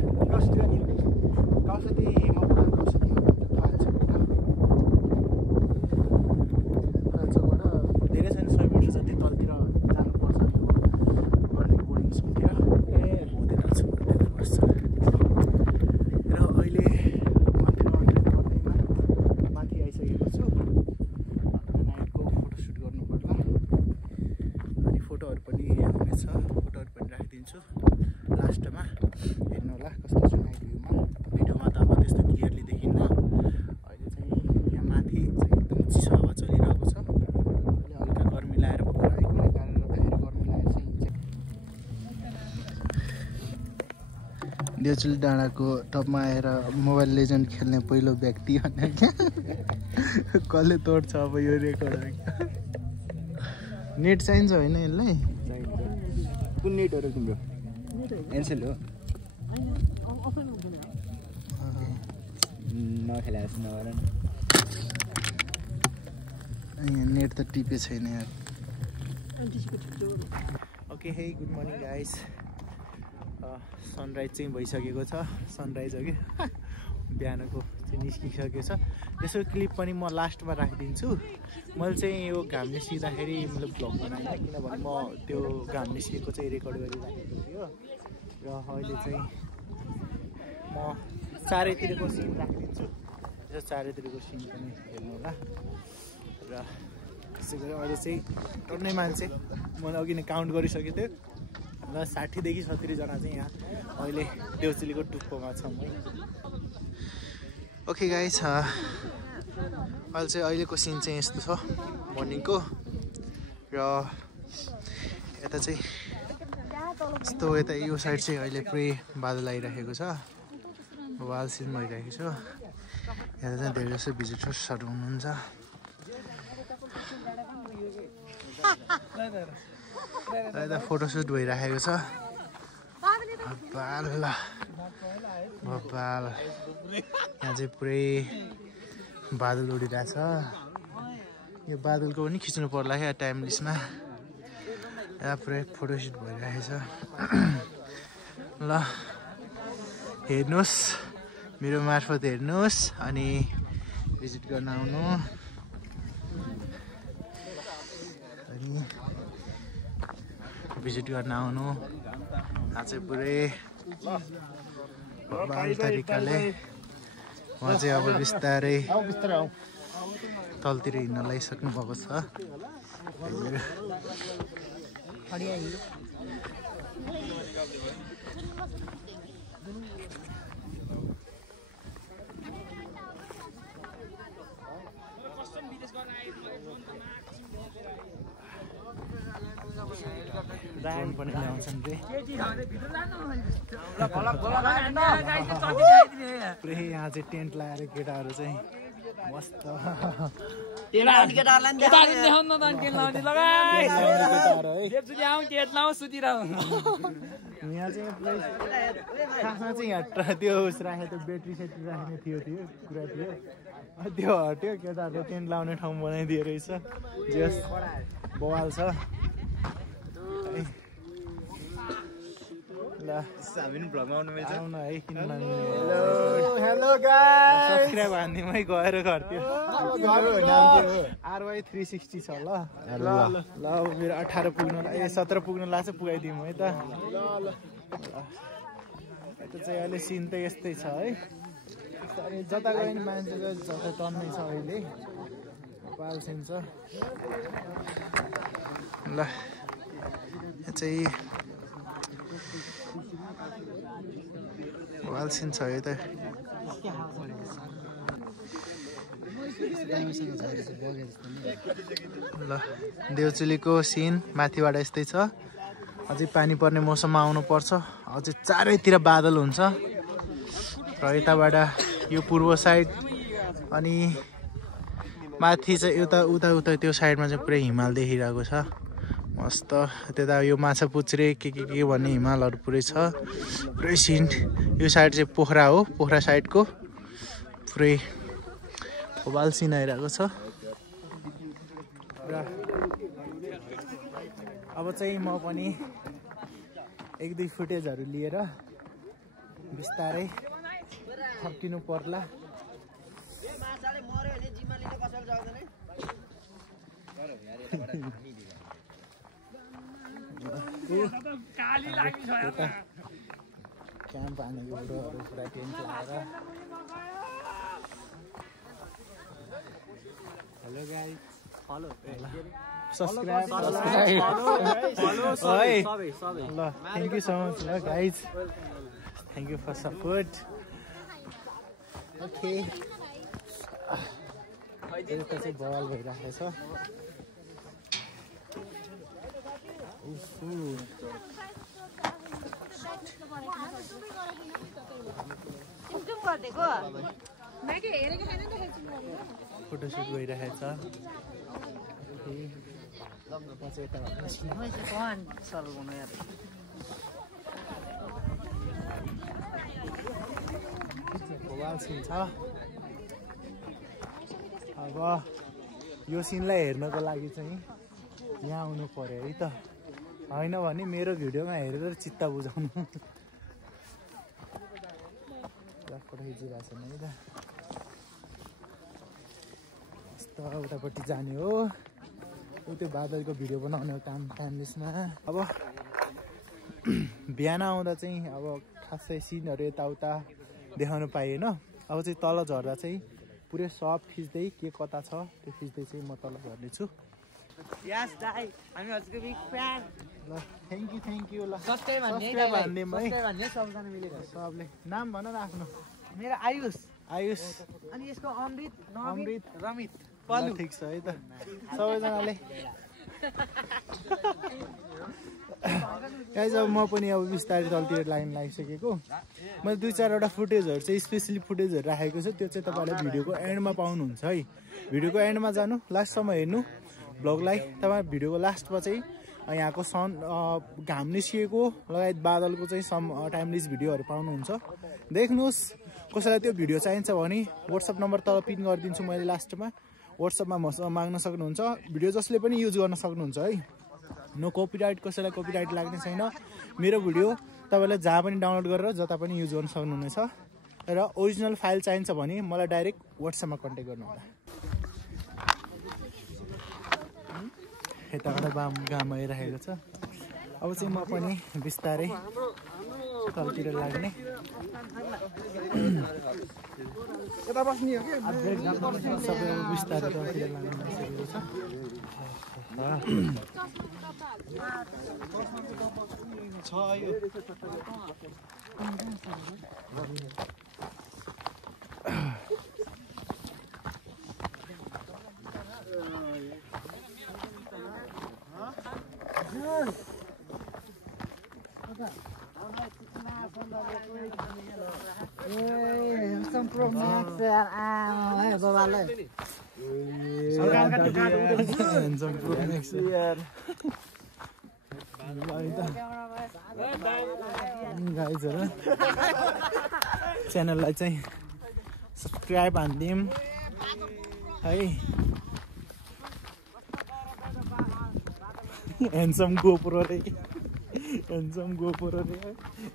धेरै छैन 100 मिटर जति तलतिर जानुपर्छ। अर्निङ बोर्डिङ स्कुलतिर बस्छ र अहिले माथि आइसकेको छु। नाइटको फोटोसुट गर्नु पर्ला अनि फोटोहरू पनि हुनेछ। फोटोहरू पनि राखिदिन्छु लास्टमा, हेर्नु होला कस्तो छ नाइट भ्यूमा। भिडियोमा त अब त्यस्तो क्लियरली देखिन्न। अहिले चाहिँ यहाँ माथि चाहिँ एकदम चिसो हावा चलिरहेको छ। अहिले हल्का गर्मी लाएर आएकोले कारणले गर्दाखेरि गर्मी लागेर चाहिँ देउचुली डाँडाको टपमा आएर मोबाइल लेजेन्ड खेल्ने पहिलो व्यक्ति भने क्या कसले तोड्छ अब यो रेकर्ड। नेट चाहिन्छ होइन यसलाई? कुन नेटहरू तिम्रो? एनसेल हो नखेला जस्तो नगर न। नेट त टिपे छैन यार। ओके हे गुड मर्निङ गाइस। सनराइज चाहिँ भइसकेको छ। सनराइज हो कि बिहानको चाहिँ निस्किसकेको छ। यसो क्लिप पनि म लास्टमा राखिदिन्छु। मैले चाहिँ यो घाम निस्किँदाखेरि मतलब भ्लग बनाएँ किनभने म त्यो घाम निस्किएको चाहिँ रेकर्ड गरिराखेको थियो र अहिले चाहिँ म चारैतिरको सिन राखिदिन्छु। यसो चारैतिरको सिन पनि हेर्नु होला र त्यसै गरी अहिले चाहिँ टन्नै मान्छे मैले अघि नै काउन्ट गरिसकेको थिएँ। र 60 देखि 70 जना चाहिँ यहाँ अहिले देउचुलीको टुप्पोमा छौँ है। ओके गाइस, अहिले चाहिँ अहिलेको सिन चाहिँ यस्तो छ मर्निङको। र यता चाहिँ यस्तो यता यो साइड चाहिँ अहिले पुरै बादल आइरहेको छ, वाल सिन भइरहेको छ। यहाँ चाहिँ धेरै जस्तो भिजिटर्सहरू हुनुहुन्छ। यता फोटोसुट भइरहेको छ। बबाल बबाल, यहाँ चाहिँ पुरै बादल उडिरहेछ। यो बादलको पनि खिच्नु पर्ला क्या टाइमलेसमा। यहाँ पुरै फोटोसुट भइरहेछ। ल हेर्नुहोस्, मेरो मार्फत हेर्नुहोस् अनि भिजिट गर्न आउनु। अनि भिजिट गर्न आउनु। यहाँ चाहिँ पुरै बबाल तरिकाले उहाँ चाहिँ अब बिस्तारै तलतिर हिँड्न लागिसक्नु भएको छ। रायन पनि ल्याउँछन् रे। पुरै यहाँ चाहिँ टेन्ट लगाएर केटाहरू चाहिँ मस्त यहाँ चाहिँ पुरै खासमा चाहिँ यहाँ त्यो उस राखेको ब्याट्री सेट्री राख्ने थियो कुरा थियो, त्यो हट्यो। केटाहरूले टेन्ट लाउने ठाउँ बनाइदियो रहेछ। जस बवाल छ। ल हामी पनि भ्लगमा आउनु मिल्छ आउनु है। किन हेलो गाइस, सब्स्क्राइब हान्दिमै गएर घरतिर RY 360 छ। ल ल मेरो 18 पुग्नु 17 पुग्नु लाग्छ, पुगाइदिउँ है त। यता चाहिँ अहिले सिन त यस्तै छ है। अनि जता गयो नि मान्छेको जता टन्नै छ अहिले, पाल सिन छ। ल चाहिँ वाल सिन छ यो त। ल देउचुलीको सिन माथिबाट यस्तै छ। अझै पानी पर्ने मौसममा आउनुपर्छ। अझै चारैतिर बादल हुन्छ। र यताबाट यो पूर्व साइड अनि माथि चाहिँ उता उता उता त्यो साइडमा चाहिँ पुरै हिमाल देखिरहेको छ मस्त। त्यता यो माछा पुच्छ्रे के भन्ने हिमालहरू पुरै छ। पुरै सिन यो साइड चाहिँ पोखरा हो, पोखरा साइडको पुरै बबाल सिन आइरहेको छ। र अब चाहिँ म पनि 1-2 फुटेजहरू लिएर बिस्तारै फर्किनु पर्ला। क्याम्प हानेको फोटोहरू पुरा टेन्ट लगाएर। हेलो गाइस, फलो सब्स्क्राइब ल थ्याङ्क यू सो मच ल guys, thank you for support. Okay यता चाहिँ बवाल भइरहेको छ। फोटोसुट भइरहेको छ। बवाल सिन छ। अब यो सिनलाई हेर्नको लागि चाहिँ यहाँ आउनु पर्यो है त, होइन भने मेरो भिडियोमा हेरेर चित्त बुझाउनु। फोटो खिचिरहेको छ नि त। यस्तो उतापट्टि जाने हो, त्यो बादलको भिडियो बनाउने काम टाइमलेसमा। अब बिहान आउँदा चाहिँ अब खासै सिनहरू यताउता देखाउनु पाइएन। अब चाहिँ तल झर्दा चाहिँ पुरै सब खिच्दै के कता छ त्यो खिच्दै चाहिँ म तल झर्नेछु। यस दाइ हामी हजुरको बिग फ्यान ल थ्याङ्क यू ल सब्स्क्राइब भन्ने सब्स्क्राइब भन्ने है सब्स्क्राइब भन्ने सबजना मिलेर सबले नाम भन न आफ्नो मेरो आयुष आयुष अनि यसको अमृत अमृत रमित पल्लु ठिक छ है त सबैजनाले गाइस अब म पनि अब बिस्तारै तलतिर लाइन लागिसकेको मैले 2-4वटा फुटेजहरू चाहिँ स्पेसली फुटेजहरू राखेको छु त्यो चाहिँ तपाईँलाई भिडियोको एन्डमा पाउनुहुन्छ है भिडियोको एन्डमा जानु लास्टसम्म हेर्नु भ्लगलाई तपाईँ भिडियोको लास्टमा चाहिँ यहाँको सन घाम निस्किएको लगायत बादलको चाहिँ सम टाइमलेस भिडियोहरू पाउनुहुन्छ देख्नुहोस् कसैलाई त्यो भिडियो चाहिन्छ भने व्हाट्सएप नम्बर तल पिन गरिदिन्छु मैले लास्टमा व्हाट्सएपमा मसँग माग्न सक्नुहुन्छ भिडियो जसले पनि युज गर्न सक्नुहुन्छ है नो कपिराइट कसैलाई कपिराइट लाग्ने छैन मेरो भिडियो तपाईँलाई जहाँ पनि डाउनलोड गरेर जता पनि युज गर्न सक्नुहुनेछ र ओरिजिनल फाइल चाहिन्छ भने मलाई डाइरेक्ट व्हाट्सएपमा कन्ट्याक्ट गर्नु होला यताबाट घाम आइरहेको छ अब चाहिँ म पनि बिस्तारै तलतिर लाग्ने यता बस्ने हो कि सबै बिस्तारै तलतिर लाग्ने लागिसकेको छ Samsung Pro Max babaले Samsung Pro Max गाइजहरु च्यानललाई चाहिँ सब्स्क्राइब हान्दिम है ह्यान्डसम गोप्रो रे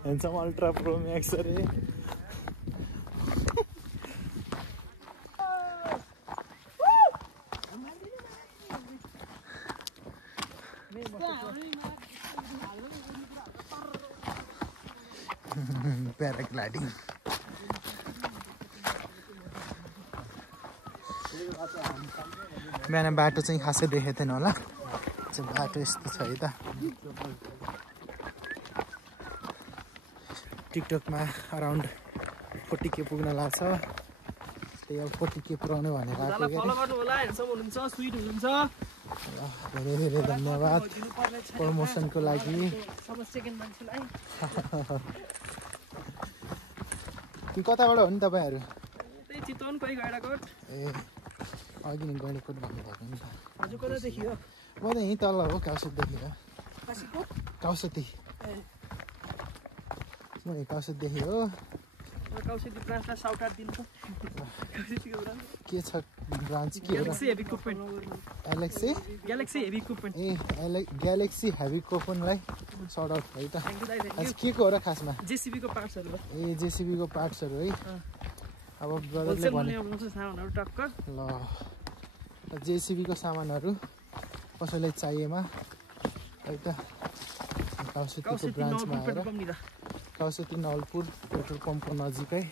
ह्यान्डसम अल्ट्रा प्रो म्याक्स रे प्याराग्लाइडिङ बिहान बाटो चाहिँ खासै देखेको थिएन होला बाटो यस्तो छ है त टिकटकमा अराउन्ड 40K पुग्न लाग्छ त्यही अब 40K पुऱ्याउने भनेर आएको धेरै धेरै धन्यवाद प्रमोसनको लागि कि कताबाट हो नि तपाईँहरू ए अघि नि गैँडाकोट भन्नुभएको नि म त यहीँ तल हो काउसेतदेखि हो काउसेती म यहीँ काउसेतदेखि हो के छ ब्रान्च के हो ग्यालेक्सी हेभी इक्विपमेन्टलाई सर्ट आउट है त आज के को हो र खासमा जेसीबीको पार्ट्सहरु ए जेसीबीको पार्ट्सहरु है अब ब्रदरले भने ल जेसीबीको सामानहरु कसैलाई चाहिएमा है त काउसेतीको ब्रान्चमा आएर काउसेती नवलपुर पेट्रोल पम्पको नजिकै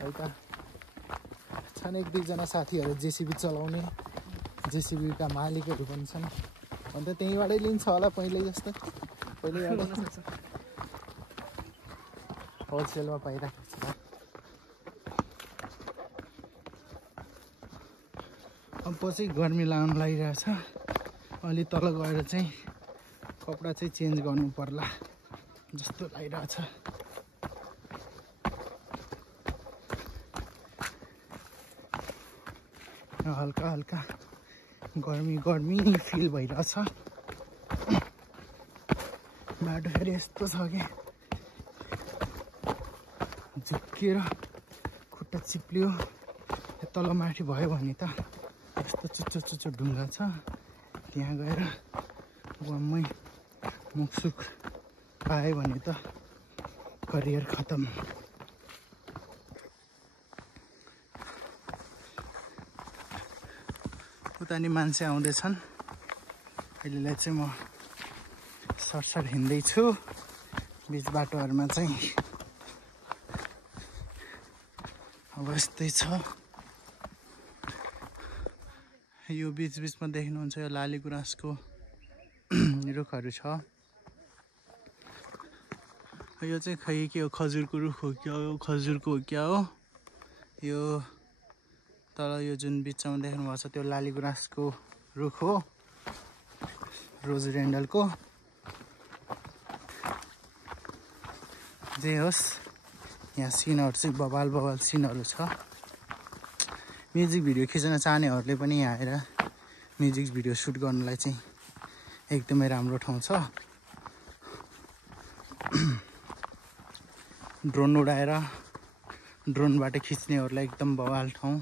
है त छन् 1-2 जना साथीहरु जेसीबी चलाउने जेसीबीका मालिकहरु पनि छन् अन्त त्यहीबाटै लिन्छ होला पहिले जस्तो होलसेलमा पाइरहेको छ अब पछि गर्मी लाग्न लागिरहेछ अलि तल गएर चाहिँ कपडा चाहिँ चेन्ज गर्नु पर्ला जस्तो लागिरहेछ हल्का हल्का गर्मी फिल भइरहेछ बाटो फेरि यस्तो छ कि झुक्किएर खुट्टा चिप्लियो तल माथि भयो भने त यस्तो चुच्चो ढुङ्गा छ त्यहाँ गएर वाममै मुखसुख पायो भने त करियर खतम उता नि मान्छे आउँदैछन् अहिलेलाई चाहिँ म सर्ट हिँड्दैछु बिच बाटोहरूमा चाहिँ अब यस्तै छ यो बीचमा देख्नुहुन्छ यो लाली गुराँसको रुखहरू छ। यो चाहिँ खै के हो, खजुरको रुख हो क्या हो, खजुरको हो क्या हो। यो तल यो जुन बिचमा देख्नुभएको छ त्यो लाली गुराँसको रुख हो, रोजडेन्डलको। जे होस्, यहाँ सिनहरू चाहिँ बबाल सिनहरू छ। म्युजिक भिडियो खिच्न चाहनेहरूले पनि यहाँ आएर म्युजिक भिडियो सुट गर्नलाई चाहिँ एकदमै राम्रो ठाउँ छ। ड्रोन उडाएर ड्रोनबाट खिच्नेहरूलाई एकदम बवाल ठाउँ।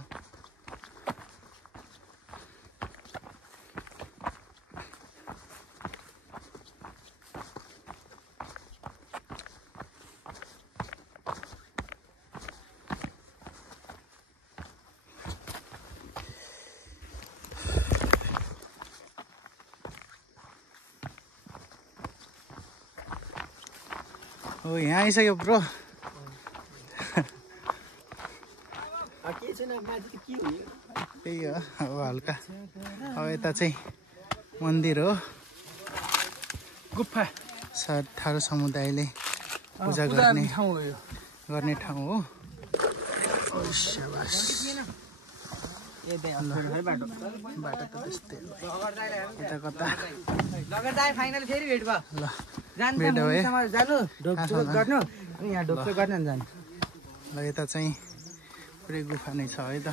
हो यहाँ आइसक्यो ब्रो। त्यही हो अब हल्का। अब यता चाहिँ मन्दिर हो, गुफा थारू समुदायले पूजा गर्ने ठाउँ हो। बाटो त त्यस्तै यता कता भेट भयो ल। यता चाहिँ पुरै गुफा नै छ है त।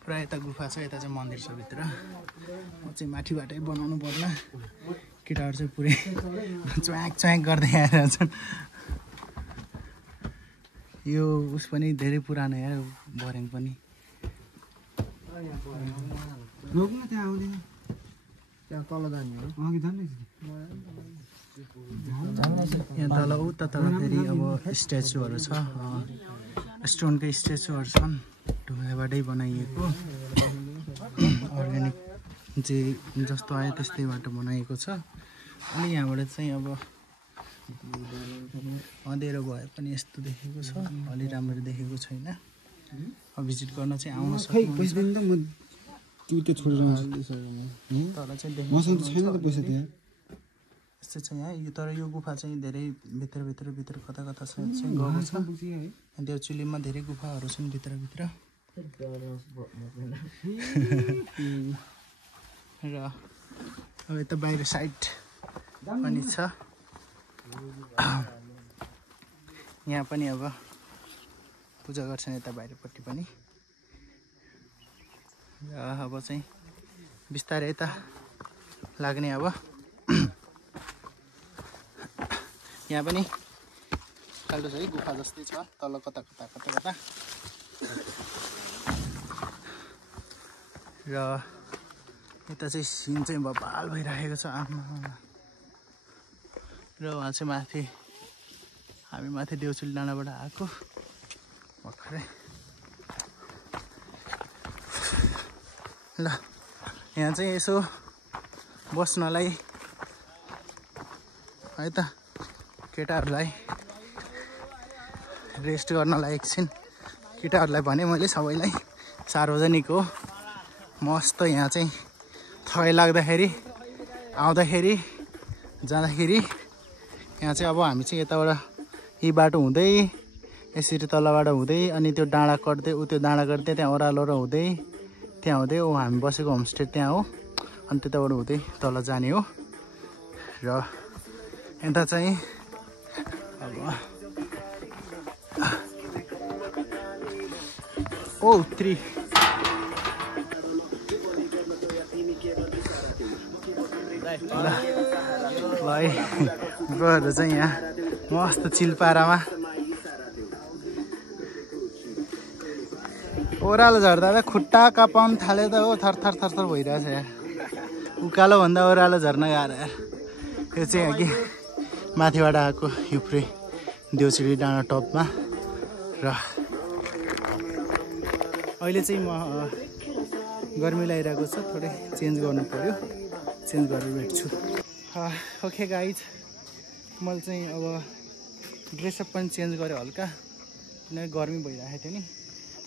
पुरा यता गुफा छ, यता चाहिँ मन्दिर छ भित्र। म चाहिँ माथिबाटै बनाउनु पर्ला। केटाहरू चाहिँ पुरै च्वाक गर्दै आएर छन्। यो उस पनि धेरै पुरानो यार, बरेङ पनि। यहाँ तल उता तल फेरि अब स्ट्याचुहरू छ, स्टोनकै स्ट्याचुहरू छन्, ढुङ्गाबाटै बनाइएको। अर्ग्यानिक जे जस्तो आयो त्यस्तैबाट बनाइएको छ। अनि यहाँबाट चाहिँ अब अँधेरो भए पनि यस्तो देखेको छ, अलि राम्रो देखेको छैन। अब भिजिट गर्न चाहिँ आउन सक्नुहुन्छ। तर चाहिँ यस्तो छ यहाँ। यो तर यो गुफा चाहिँ धेरै भित्र कता चाहिँ गएको छ। देउचुलीमा धेरै गुफाहरू छन् भित्र। र अब यता बाहिर साइड पनि छ। यहाँ पनि अब पूजा गर्छन् यता बाहिरपट्टि पनि। र अब चाहिँ बिस्तारै यता लाग्ने। अब यहाँ पनि खाल्डो छ है, गुफा जस्तै छ तल कता। र यता चाहिँ सिन चाहिँ बबाल भइरहेको छ। र उहाँ चाहिँ माथि, हामी माथि देउचुली डाँडाबाट आएको भर्खरै। ल यहाँ चाहिँ यसो बस्नलाई है त, केटाहरूलाई रेस्ट गर्नलाई एकछिन। केटाहरूलाई भने मैले सबैलाई सार्वजनिक हो, मस्त। यहाँ चाहिँ थकाइ लाग्दाखेरि, आउँदाखेरि, जाँदाखेरि यहाँ चाहिँ अब हामी चाहिँ यताबाट यी बाटो हुँदै यसरी तलबाट हुँदै अनि त्यो डाँडा कट्दै त्यो डाँडा कट्दै त्यहाँ ओह्रालो हुँदै त्यहाँ हुँदै हामी बसेको होमस्टे त्यहाँ हो। अनि त्यताबाट हुँदै तल जाने हो। र यता चाहिँ अब उत्तरी है ब्रोहरू चाहिँ यहाँ मस्त चिलपारामा ओह्रालो झर्दा त खुट्टा कापाउनु थाल्यो त हो। थरथर भइरहेछ यार। उकालो भन्दा ओह्रालो झर्न गाह्रो यार। यो चाहिँ यहाँ कि माथिबाट आएको यो पुरै देउचुली डाँडा टपमा। र अहिले चाहिँ म गर्मी लागिरहेको छ, थोरै चेन्ज गर्नु पर्यो, चेन्ज गरेर भेट्छु। ओके गाइज, मैले चाहिँ अब ड्रेसअप पनि चेन्ज गरेँ हल्का, किनकि गर्मी भइरहेको थियो नि।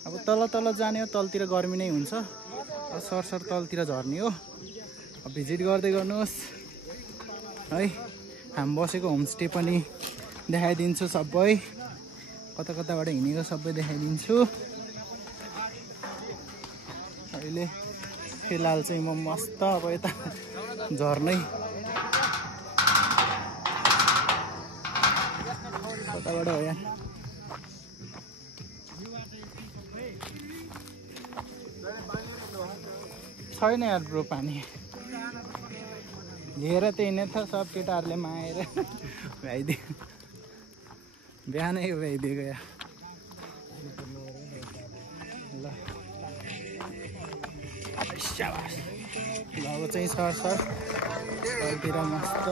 अब तल तल जाने हो, तलतिर गर्मी नै हुन्छ। सरसर तलतिर झर्ने हो। अब भिजिट गर्दै गर्नुहोस् है। हामी बसेको होमस्टे पनि देखाइदिन्छु सबै। कता कताबाट हिँडेको सबै देखाइदिन्छु। अहिले फिलहाल चाहिँ म मस्त अब यता झर्नै कताबाट हो यहाँ। छैन यार ब्रो पानी लिएर त हिँड्ने थियो। सब केटाहरूले मागेर भ्याइदियो। बिहानै भ्याइदिएको या ल। अब चाहिँ सर तलतिर मस्त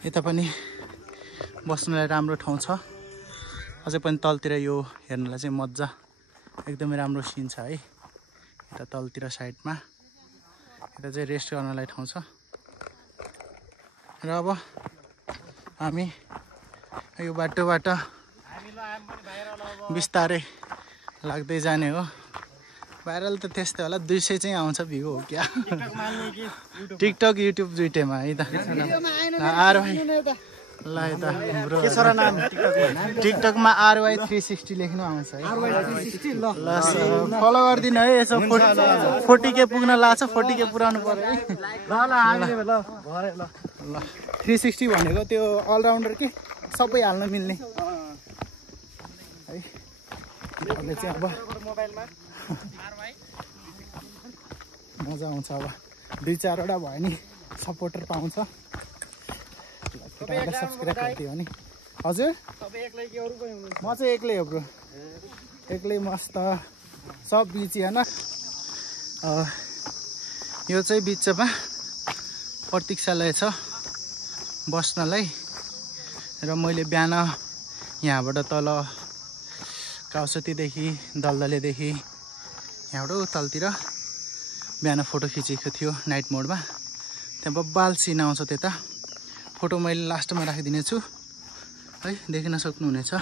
यता पनि बस्नलाई राम्रो ठाउँ छ। अझै पनि तलतिर यो हेर्नलाई चाहिँ मजा, एकदमै राम्रो सिन छ है। यता तलतिर साइडमा यता चाहिँ रेस्ट गर्नलाई ठाउँ छ। र अब हामी यो बाटोबाट बिस्तारै लाग्दै जाने हो। भाइरल त त्यस्तै होला, 200 चाहिँ आउँछ भ्यू हो क्या। टिकटक युट्युब दुइटैमा है त। आरवाई ल यता ब्रो टिकटकमा RY 360 लेख्नु आउँछ है। ल फलो गरिदिनु है। यसो 40K पुग्न लाग्छ। 40K पुऱ्याउनु पर्यो है। ल 360 भनेको त्यो अलराउन्डर के सबै हाल्न मिल्ने है। अहिले चाहिँ अब मजा आउँछ। अब 2-4वटा भयो नि सपोर्टर पाउँछ। सब्सक्राइब गरिदियो नि। हजुर म चाहिँ एक्लै हो ब्रो। एक्लै मस्त सब बिची होइन। यो चाहिँ बिचमा प्रतीक्षालय छ बस्नलाई। र मैले बिहान यहाँबाट तल काउसतीदेखि दलदलेदेखि यहाँबाट तलतिर बिहान फोटो खिचेको थियो नाइट मोडमा। त्यहाँ बब्बाल सिन आउँछ त्यता। फोटो मैले लास्टमा राखिदिने छु है, देख्न सक्नुहुनेछ।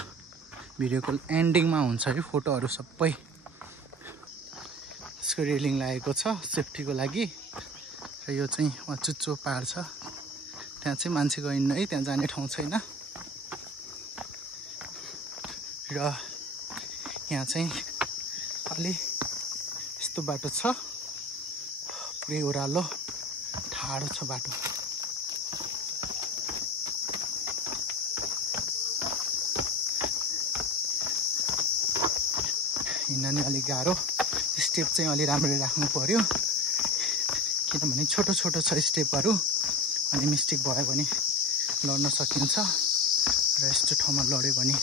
भिडियोको एन्डिङमा हुन्छ है फोटोहरू सबै। यसको रेलिङ लागेको छ सेफ्टीको लागि। र यो चाहिँ चुच्चो पाहाड छ। त्यहाँ चाहिँ मान्छे गइन्न है, त्यहाँ जाने ठाउँ छैन। र यहाँ चाहिँ अलि यस्तो बाटो छ, पुरै ओह्रालो ठाडो छ बाटो। हिँड्न नि अलिक गाह्रो। स्टेप चाहिँ अलि राम्ररी राख्नु पर्यो, किनभने छोटो छोटो छ स्टेपहरू। अनि मिस्टेक भयो भने लड्न सकिन्छ। र यस्तो ठाउँमा लड्यो भने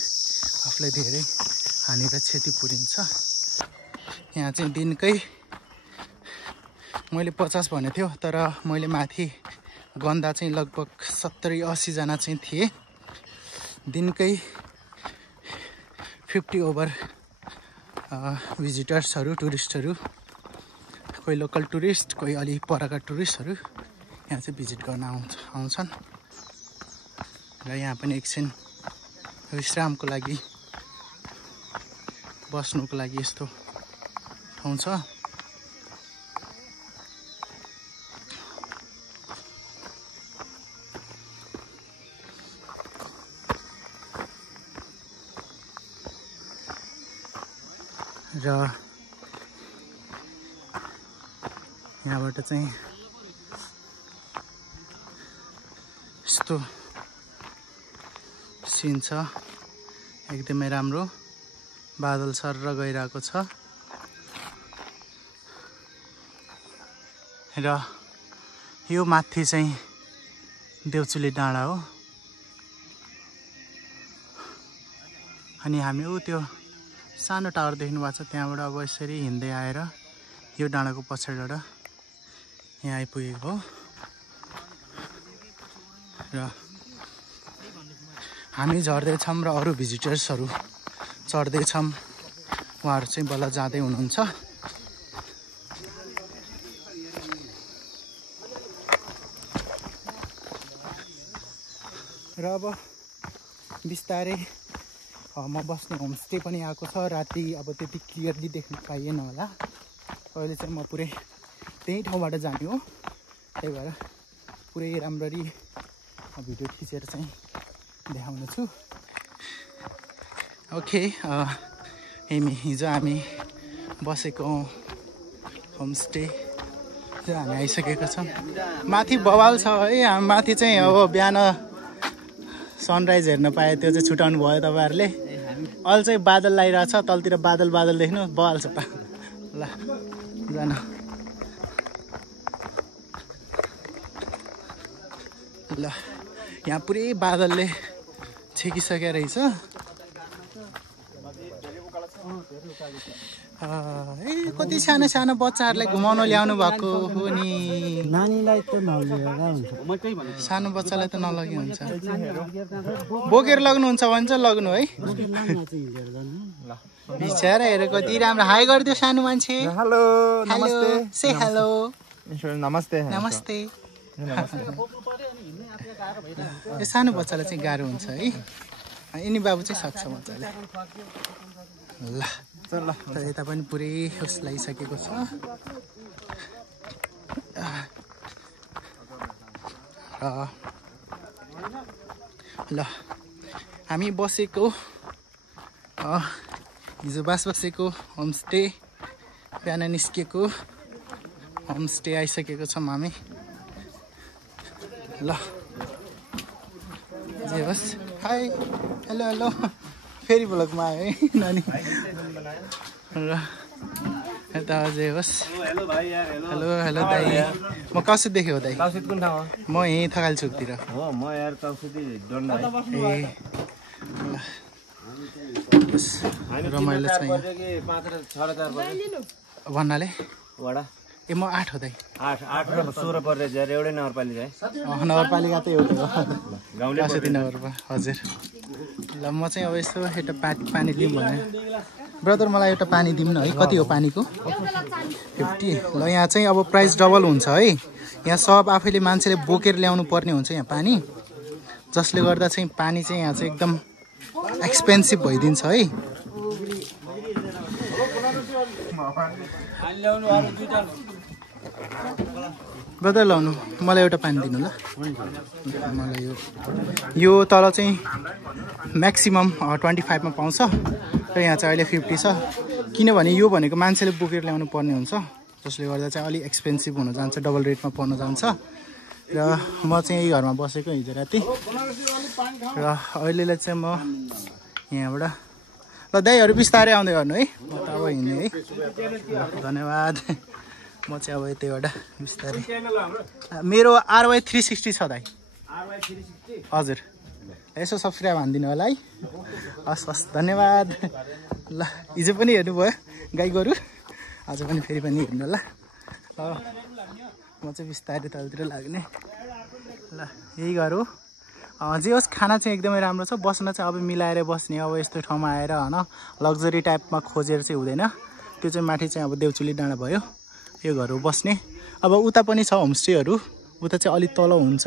आफूलाई धेरै हानि र क्षति पुरिन्छ। यहाँ चाहिँ दिनकै मैले 50 भनेको थियो, तर मैले माथि गन्दा चाहिँ लगभग 70-80 जना चाहिँ थिए। दिनकै 50 ओभर भिजिटर्सहरू, टुरिस्टहरू, कोही लोकल टुरिस्ट, कोही अलि परका टुरिस्टहरू यहाँ चाहिँ भिजिट गर्न आउँछन्। र यहाँ पनि एकछिन विश्रामको लागि, बस्नुको लागि यस्तो ठाउँ छ। र यहाँबाट चाहिँ यस्तो सिन छ, एकदमै राम्रो। बादल सर गइरहेको छ। र यो माथि चाहिँ देउचुली डाँडा हो। अनि हामी त्यो सानो टावर देख्नु भएको छ, त्यहाँबाट अब यसरी हिँड्दै आएर यो डाँडाको पछाडिबाट यहाँ आइपुगेको हो। र हामी झर्दैछौँ र अरू भिजिटर्सहरू चढ्दैछौँ। उहाँहरू चाहिँ बल्ल जाँदै हुनुहुन्छ। र अब बिस्तारै म बस्ने होमस्टे पनि आएको छ। राति अब त्यति क्लियरली देख्न पाइएन होला। अहिले चाहिँ म पुरै त्यही ठाउँबाट जाने हो, त्यही भएर पुरै राम्ररी भिडियो खिचेर चाहिँ देखाउने छु। ओके, हिजो हामी बसेको होमस्टे हामी आइसकेको छौँ। माथि बवाल छ है, हामी माथि चाहिँ अब बिहान सनराइज हेर्न पाए, त्यो चाहिँ छुटाउनु भयो तपाईँहरूले। अहिले चाहिँ बादल लागिरहेछ, तलतिर बादल बादल देख्नु बवाल छ त। ल जान, ल यहाँ पुरै बादलले छेकिसकेको रहेछ। कति सानो सानो बच्चाहरूलाई घुमाउन ल्याउनु भएको हो नि। नानीलाई त नलिएर हुन्छ, सानो बच्चालाई त नलगे हुन्छ, बोकेर लग्नुहुन्छ भने चाहिँ लग्नु है। बिचरा हेर कति राम्रो हाई गरिदियो सानो मान्छे। हेलो, नमस्ते, से हेलो, नमस्ते नमस्ते। यो सानो बच्चालाई चाहिँ गाह्रो हुन्छ है, यिनी बाबु चाहिँ सक्छ मजाले। ल यता पनि पुरै होस लागिसकेको छ। ल हामी बसेको हिजो बसेको होमस्टे, बिहान निस्किएको होमस्टे आइसकेको छौँ हामी। ल जे होस्, हाई, हेलो हेलो, फेरि ब्लगमा आयो है नानी। र यता अझै होस्, हेलो हेलो दाइ। म कौशिक देखेँ हो दाइ? कुन ठाउँ म यहीँ थकालचोकतिर हो? म यार कौशिकी डन्डा ए। बस रमाइलो छ यहाँ भन्नाले। वडा ए म 8 हो दाइ। 8 र 16 पर्ने यार एउटै नगरपालिका है। नगरपालिका त एउटै हो, गाउँले कासती नगरपालिका। हजुर। ल म चाहिँ अब यस्तो एउटा पानी दिउँ भने। ब्रदर मलाई एउटा पानी दिउँ न है। कति हो पानीको? 50। ल यहाँ चाहिँ अब प्राइस डबल हुन्छ है। यहाँ सब आफैले मान्छेले बोकेर ल्याउनु पर्ने हुन्छ यहाँ पानी, जसले गर्दा चाहिँ पानी चाहिँ यहाँ चाहिँ एकदम एक्सपेन्सिभ भइदिन्छ है। ब्रदर लाउनु, मलाई एउटा पानी दिनु ल। मलाई यो तल चाहिँ म्याक्सिमम् 25 मा पाउँछ र यहाँ चाहिँ अहिले 50 छ। किनभने यो भनेको मान्छेले बोकेर ल्याउनु पर्ने हुन्छ, जसले गर्दा चाहिँ अलिक एक्सपेन्सिभ हुन जान्छ, डबल रेटमा पर्न जान्छ। र म चाहिँ यही घरमा बसेको हिजो राति, र अहिलेलाई चाहिँ म यहाँबाट। ल दाइहरू बिस्तारै आउँदै गर्नु है, म त अब हिँड्ने है। धन्यवाद। म चाहिँ अब यतैबाट बिस्तारै। मेरो RY 360 छ दाइ। हजुर, यसो सब्सक्राइब हानिदिनु होला है। हस् हस्, धन्यवाद। ल हिजो पनि हेर्नुभयो गाई गोरु, आज पनि फेरि पनि हेर्नु होला। म चाहिँ बिस्तारै तलतिर लाग्ने। ल यही घर हो। जे होस्, खाना चाहिँ एकदमै राम्रो छ। बस्न चाहिँ अब मिलाएर बस्ने, अब यस्तो ठाउँमा आएर होइन लग्जरी टाइपमा खोजेर चाहिँ हुँदैन। त्यो चाहिँ माथि चाहिँ अब देउचुली डाँडा भयो, यो घर हो बस्ने। अब उता पनि छ होमस्टेहरू, उता चाहिँ अलिक तल हुन्छ,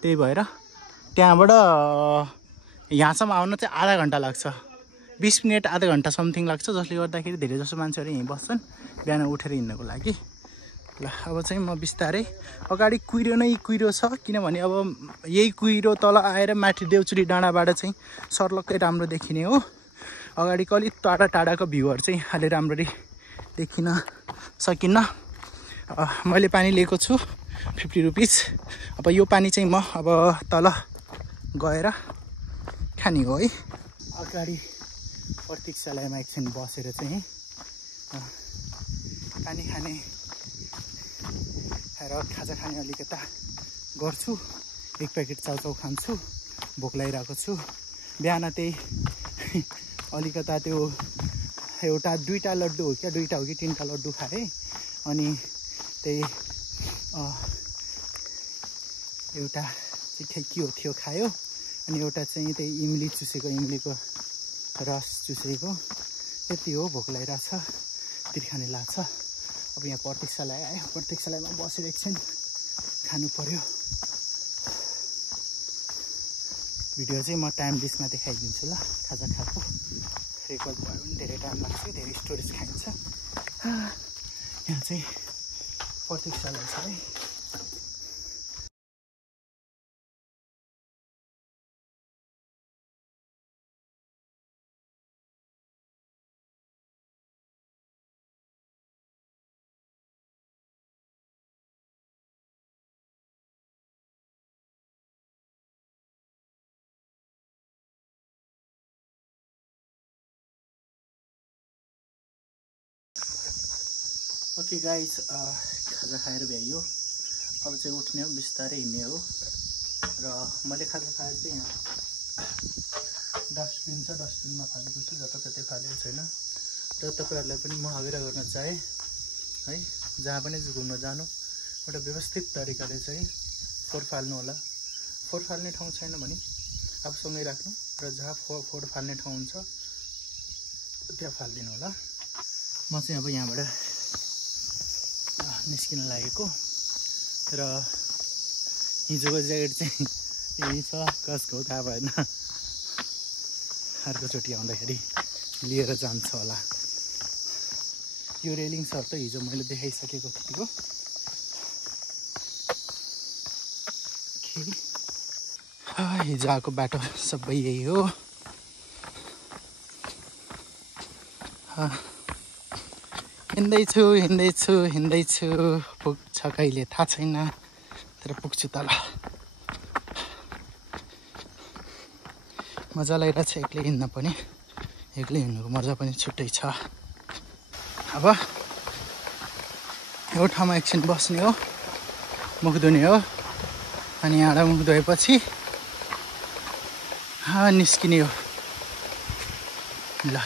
त्यही भएर त्यहाँबाट यहाँसम्म आउन चाहिँ आधा घन्टा लाग्छ, 20 मिनट आधा घन्टा समथिङ लाग्छ, जसले गर्दाखेरि धेरै जसो मान्छेहरू यहीँ बस्छन् बिहान उठेर हिँड्नको लागि। ल अब चाहिँ म बिस्तारै, अगाडि कुहिरो नै कुहिरो छ, किनभने अब यही कुहिरो तल आएर माथि देउचुली डाँडाबाट चाहिँ सर्लक्कै राम्रो देखिने हो। अगाडिको अलिक टाढा टाढाको भ्यूहरू चाहिँ अलि राम्ररी देखिन सकिन्न। मैले पानी लिएको छु 50 रुपिस। अब यो पानी चाहिँ म अब तल गएर खाने हो है। अगाडि प्रतीक्षालयमा एकछिन बसेर चाहिँ पानी खाने र खाजा खाने अलिकता गर्छु। एक प्याकेट चाउचाउ खान्छु, भोक लागिरहेको छु। बिहान त्यही अलिकता त्यो एउटा 2टा लड्डु हो क्या, 2टा हो कि 3टा लड्डु खाएँ। अनि त्यही एउटा चाहिँ के हो थियो खायो, अनि एउटा चाहिँ त्यही इमली चुसेको, इमलीको रस चुसेको। त्यति हो, भोक लागिरहेछ, त्यति खाने लाग्छ। अब यहाँ प्रतीक्षालय आयो, प्रतीक्षालयमा बसेर एकछिन खानु पर्यो। भिडियो चाहिँ म टाइम डिसमा देखाइदिन्छु ल। खाजा खाएको रेकर्ड भयो भने धेरै टाइम लाग्छ, धेरै स्टोरेज खाइन्छ। यहाँ चाहिँ प्रतीक्षालय छ है। ओके गाइज, खाजा खाएर भ्याइयो। अब चाहिँ उठ्ने हो, बिस्तारै हिँड्ने हो। र मैले खाजा खाएर चाहिँ यहाँ डस्टबिन छ, डस्टबिनमा फालेको छु, जताततै फालेको छैन। र तपाईँहरूलाई पनि म आग्रह गर्न चाहेँ है, जहाँ पनि घुम्न जानु एउटा व्यवस्थित तरिकाले चाहिँ फोहोर फाल्नु होला। फोहोर फाल्ने ठाउँ छैन भने आफूसँगै राख्नु, र जहाँ फोहोर फाल्ने ठाउँ हुन्छ त्यहाँ फालिदिनु होला। म चाहिँ अब यहाँबाट निस्किन लागेको, र हिजोको ज्याकेट चाहिँ यही छ, कसको हो थाहा भएन। अर्कोचोटि आउँदाखेरि लिएर जान्छ होला। यो रेलिङ सर त हिजो मैले देखाइसकेको थिएँ। हिजो आएको बाटो सबै यही हो। हिँड्दैछु पुग्छ कहिले थाहा छैन, तर पुग्छु तल। मजा लागिरहेछ एक्लै हिँड्न पनि, एक्लै हिँड्नुको मजा पनि छुट्टै छ। अब एउटा ठाउँमा एकछिन बस्ने हो, मुख धुने हो, अनि यहाँबाट मुख धोएपछि निस्किने हो ल।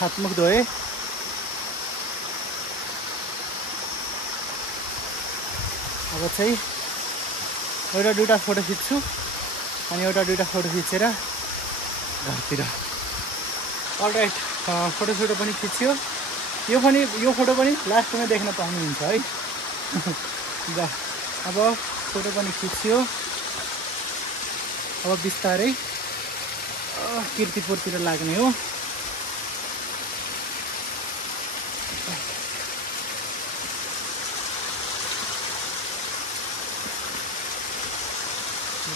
हात मुख धोए, अब चाहिँ एउटा दुईवटा फोटो खिच्छु, अनि एउटा दुईवटा फोटो खिचेर घरतिर। अलराइट, फोटो पनि खिच्यो। यो फोटो पनि लास्टमा देख्न पाउनुहुन्छ है। ल अब फोटो पनि खिच्यो। अब बिस्तारै कीर्तिपुरतिर लाग्ने हो।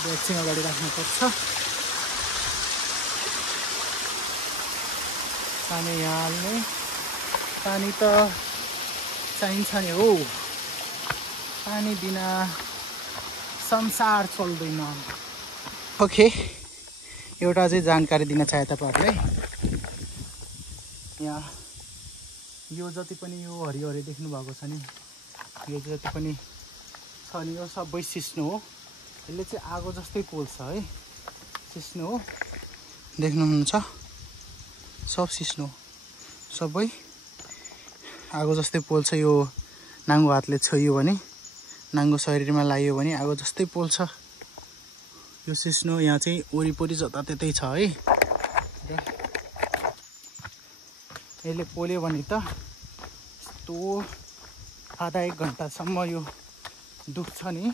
एकछिन अगाडि राख्नुपर्छ। पानी यहाँ हाल्ने, पानी त चाहिन्छ नि हो। पानी बिना संसार चल्दैन। ओके, एउटा चाहिँ जानकारी दिन चाहे तपाईँहरूलाई। यहाँ यो जति पनि यो हरियो देख्नु भएको छ नि, यो जति पनि छ नि, यो सबै सिस्नो हो। यसले चाहिँ आगो जस्तै पोल्छ है, सिस्नो हो। देख्नुहुन्छ, सब सिस्नो, सबै आगो जस्तै पोल्छ। यो नाङ्गो हातले छोइयो भने, नाङ्गो शरीरमा लगाइयो भने आगो जस्तै पोल्छ यो सिस्नो। यहाँ चाहिँ वरिपरि जताततै छ है। र यसले पोल्यो भने त यस्तो आधा एक घन्टासम्म यो दुख्छ नि,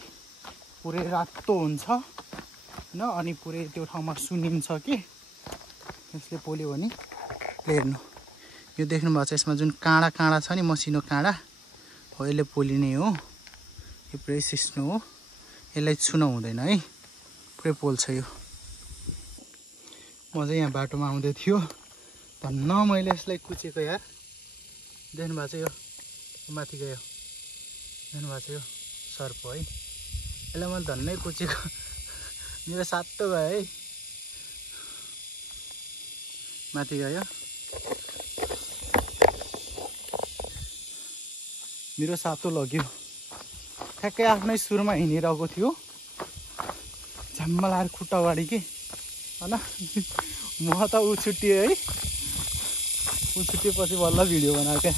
पुरै रातो हुन्छ होइन। अनि पुरै त्यो ठाउँमा सुनिन्छ कि यसले पोल्यो भने। हेर्नु, यो देख्नुभएको छ, यसमा जुन काँडा छ नि, मसिनो काँडा हो, यसले पोलिने हो। यो पुरै सिस्नो हो, यसलाई छुन हुँदैन है, पुरै पोल्छ यो। म चाहिँ यहाँ बाटोमा आउँदै थियो, धन्न मैले यसलाई कुचेको यार। देख्नुभएको छ, यो माथि गयो, देख्नुभएको छ, यो सर्प है। यसलाई मैले धन्नै कुचेको, मेरो सातो गयो है, माथि गयो। मेरो सातो लग्यो। ठ्याक्कै आफ्नै सुरमा हिँडिरहेको थियो झ्याम्म लाएर खुट्टा अगाडि कि होइन म त ऊ छुट्टियो है ऊ छुट्टिएपछि बल्ल भिडियो बनाएको क्या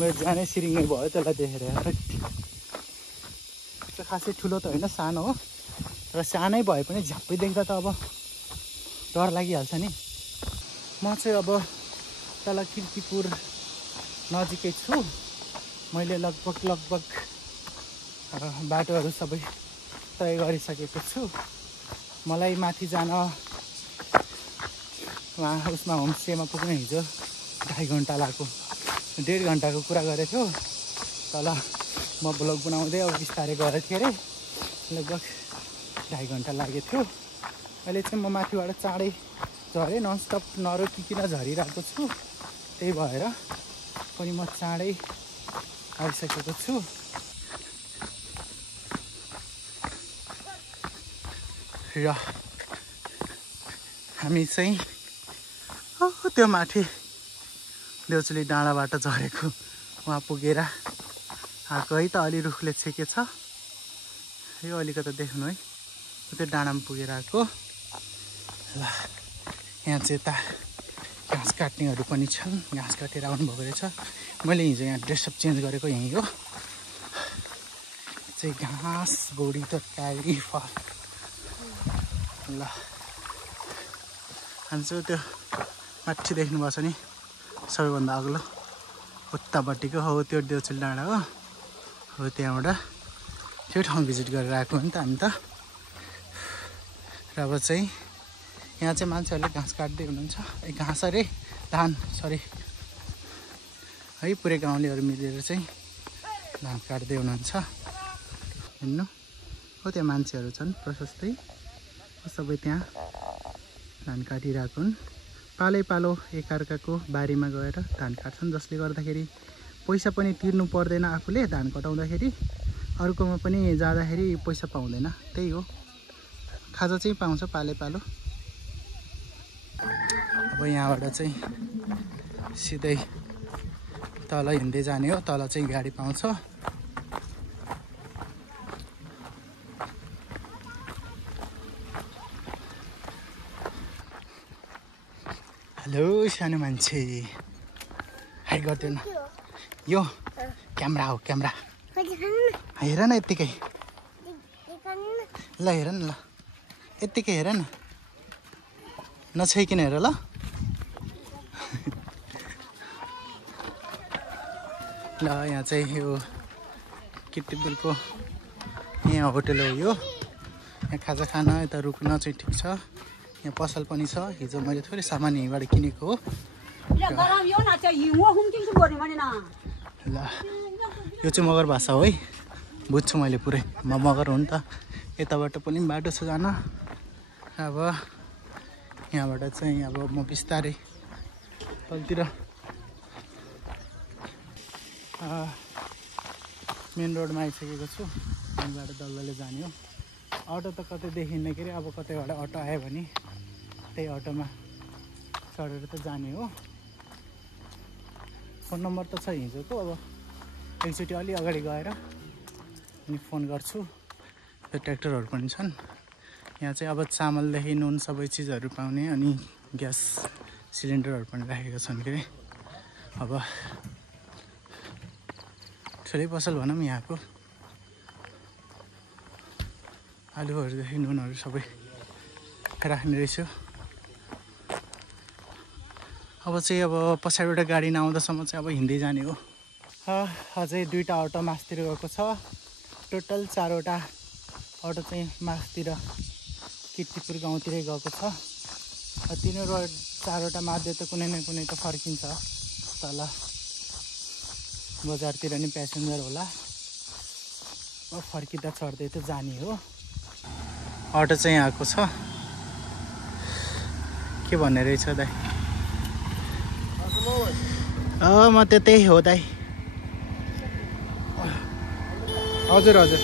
मेरो जानै सिरिङै भयो त्यसलाई देखेर त्यो खासै ठुलो त होइन सानो हो र सानै भए पनि झ्याप्पै देख्दा त अब डर लागिहाल्छ नि म चाहिँ अब तल किर्तिपुर नजिकै छु मैले लगभग बाटोहरू सबै तय गरिसकेको छु मलाई माथि जान वहाँ उसमा होमस्टेमा पुग्न हिजो 2.5 घन्टा लाग्यो 1.5 घन्टाको कुरा गरेको थियो तल म ब्लग बनाउँदै अब बिस्तारै गएको थिएँ अरे लगभग 2.5 घन्टा लागेको थियो अहिले चाहिँ म माथिबाट चाँडै झरेँ ननस्टप नरोकिकन झरिरहेको छु त्यही भएर पनि म चाँडै आइसकेको छु र हामी चाहिँ त्यो माथि देउचुली डाँडाबाट झरेको वहाँ पुगेर आएको है त अलि रुखले छेकेछ यो अलिकति देख्नु है त्यो डाँडामा पुगेर आएको ल यहाँ चाहिँ यता घाँस काट्नेहरू पनि छन् घाँस काटेर आउनुभएको रहेछ मैले हिजो यहाँ ड्रेसअप चेन्ज गरेको यहीँ हो चाहिँ घाँस बोडी तरकारी फल ल हामी चाहिँ त्यो माथि देख्नुभएको छ नि सबैभन्दा अग्लो उत्तापट्टिको हो त्यो देउचुली डाँडा हो त्यहाँबाट त्यो ठाउँ भिजिट गरेर आएको हो नि त हामी त र अब चाहिँ यहाँ चाहिँ मान्छेहरूले घाँस काट्दै हुनुहुन्छ घाँस अरे धान सरी है पुरै गाउँलेहरू मिलेर चाहिँ धान काट्दै हुनुहुन्छ हेर्नु हो त्यहाँ मान्छेहरू छन् प्रशस्तै सबै त्यहाँ धान काटिरहेको हुन् पालै पालो एकअर्काको बारीमा गएर धान काट्छन् जसले गर्दाखेरि पैसा पनि तिर्नु पर्दैन आफूले धान कटाउँदाखेरि अर्कोमा पनि जाँदाखेरि पैसा पाउँदैन त्यही हो खाजा चाहिँ पाउँछ पालै पालो अब यहाँबाट चाहिँ सिधै तल हिँड्दै जाने हो तल चाहिँ गाडी पाउँछ हेलो सानो मान्छे हाई गरिदियो न यो क्यामेरा हो क्यामेरा हेर न यत्तिकै ल हेर न ल यत्तिकै हेर न नछाइकन हेर ल ल यहाँ चाहिँ यो किर्तिपुरको यहाँ होटल हो यो यहाँ खाजा खान यता रुक्न चाहिँ ठिक छ यहाँ पसल पनि छ हिजो मैले थोरै सामान यहीँबाट किनेको हो ल यो चाहिँ मगर भाषा हो है बुझ्छु मैले पुरै म मगर हो नि त यताबाट पनि बाटो छ जान अब यहाँबाट चाहिँ अब म बिस्तारै तलतिर मेन रोडमा आइसकेको छु यहाँबाट डल्लले जाने हो अटो त कतै देखिन्न के अरे अब कतैबाट अटो आयो भने त्यही अटोमा चढेर त जाने हो फोन नम्बर त छ हिजोको अब एकचोटि अलि अगाडि गएर अनि फोन गर्छु त्यो ट्र्याक्टरहरू पनि छन् यहाँ चाहिँ अब चामलदेखि नुन सबै चिजहरू पाउने अनि ग्यास सिलिन्डरहरू पनि राखेका छन् के अरे अब ठुलै पसल भनौँ यहाँको आलुहरूदेखि नुनहरू सबै राख्ने रहेछ अब चाहिँ अब पछाडिबाट गाडी नआउँदासम्म चाहिँ अब हिँड्दै जाने हो अझै 2टा अटो मासतिर गएको छ टोटल 4वटा अटो चाहिँ मासतिर किर्तिपुर गाउँतिरै गएको छ तिनीहरू 4वटा मध्ये त कुनै न कुनै त फर्किन्छ तल बजारतिर नि प्यासेन्जर होला अब फर्किँदा चढ्दै त जाने हो अटो चाहिँ आएको छ के भन्ने रहेछ दाइ म त्यतै हो दाइ हजुर हजुर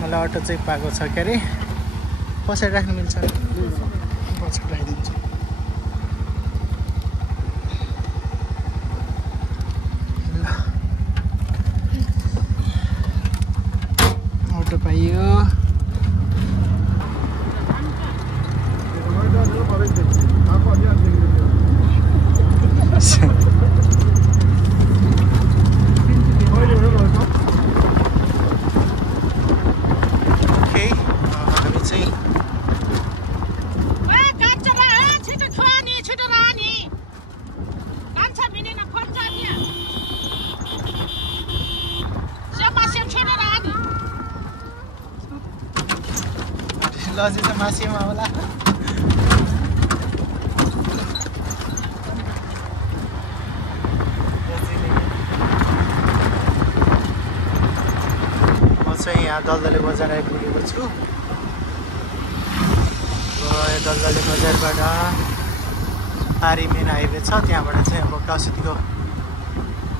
मलाई अटो चाहिँ पाएको छ के अरे पछाडि राख्नु मिल्छ पछाडि राखिदिन्छु पाइयो। लजी चाहिँ मासीमा होला। म चाहिँ यहाँ दलदले बजार आइपुगेको छु। दलदले बजारबाट पारी मेन हाइवे छ, त्यहाँबाट चाहिँ अब टसुतीको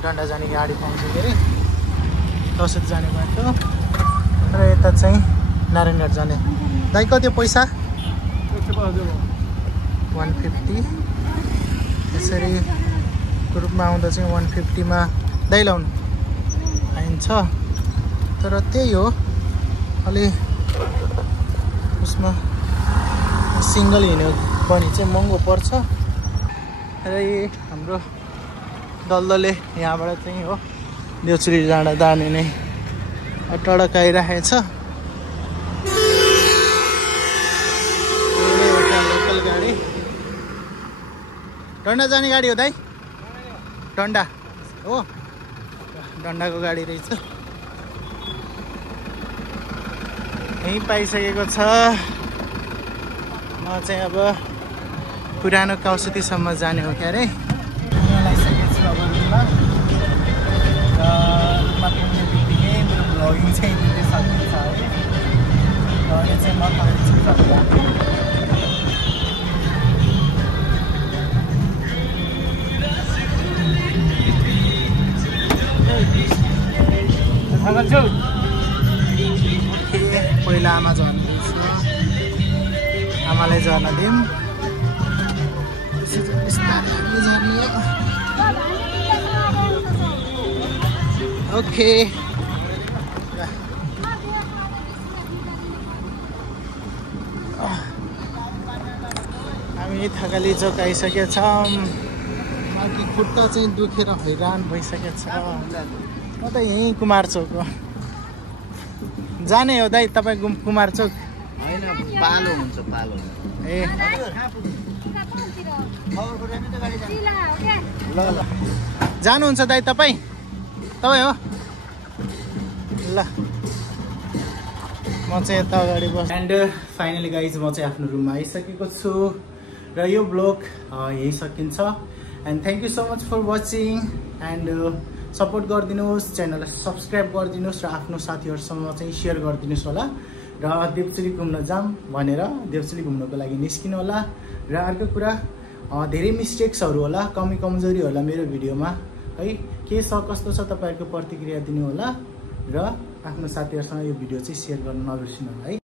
डन्डा जाने गाडी पाउँछ के अरे, टसुती जाने बाटो र यता चाहिँ नारायणघाट जाने। दाइ कति पैसा? 150। यसरी ग्रुपमा आउँदा चाहिँ 150 मा दाइ लाउनु पाइन्छ। तर त्यही हो, अलि उसमा सिङ्गल हिँड्यो भने चाहिँ महँगो पर्छ। र हाम्रो दलदले यहाँबाट चाहिँ हो देउचुरी जाने नै टडक आइरहेछ। डन्डा जाने गाडी हो दाइ? डन्डा हो, डन्डाको गाडी रहेछ। यहीँ पाइसकेको छ। म चाहिँ अब पुरानो काउसुतीसम्म जाने हो क्या अरे। लगाइसकेको छु अब रुममा। र रुममा पुग्ने बित्तिकै मेरो भ्लगिङ चाहिँ दिँदै सकिन्छ है। र अहिले चाहिँ म पहिला आमा झर्दैछ, आमालाई झर्न दिउँ। ओके हामी थकाली चोक आइसकेका छौँ। बाँकी खुट्टा चाहिँ दुखेर हैरान भइसकेको छ। म त यहीँ कुमार चोक हो। जाने हो दाइ तपाईँ कुमार चोक? होइन, पालो हुन्छ पालो। ए ल ल जानुहुन्छ दाइ तपाईँ? तपाईँ हो ल। म चाहिँ यता अगाडि बस। एन्ड फाइनली गाइज म चाहिँ आफ्नो रुममा आइसकेको छु र यो ब्लग यही सकिन्छ। And thank you so much for watching. And support गरिदिनुहोस्, च्यानललाई सब्सक्राइब गरिदिनुहोस् र आफ्नो साथीहरूसँग चाहिँ सेयर गरिदिनुहोस् होला। र देवचुली घुम्न जाऊँ भनेर देवचुली घुम्नको लागि निस्किनु होला। र अर्को कुरा, धेरै मिस्टेक्सहरू होला, कमी कमजोरी होला मेरो भिडियोमा है। के छ कस्तो छ तपाईँहरूको प्रतिक्रिया दिनु होला। र आफ्नो साथीहरूसँग यो भिडियो चाहिँ सेयर गर्न नबिर्सिनु होला है।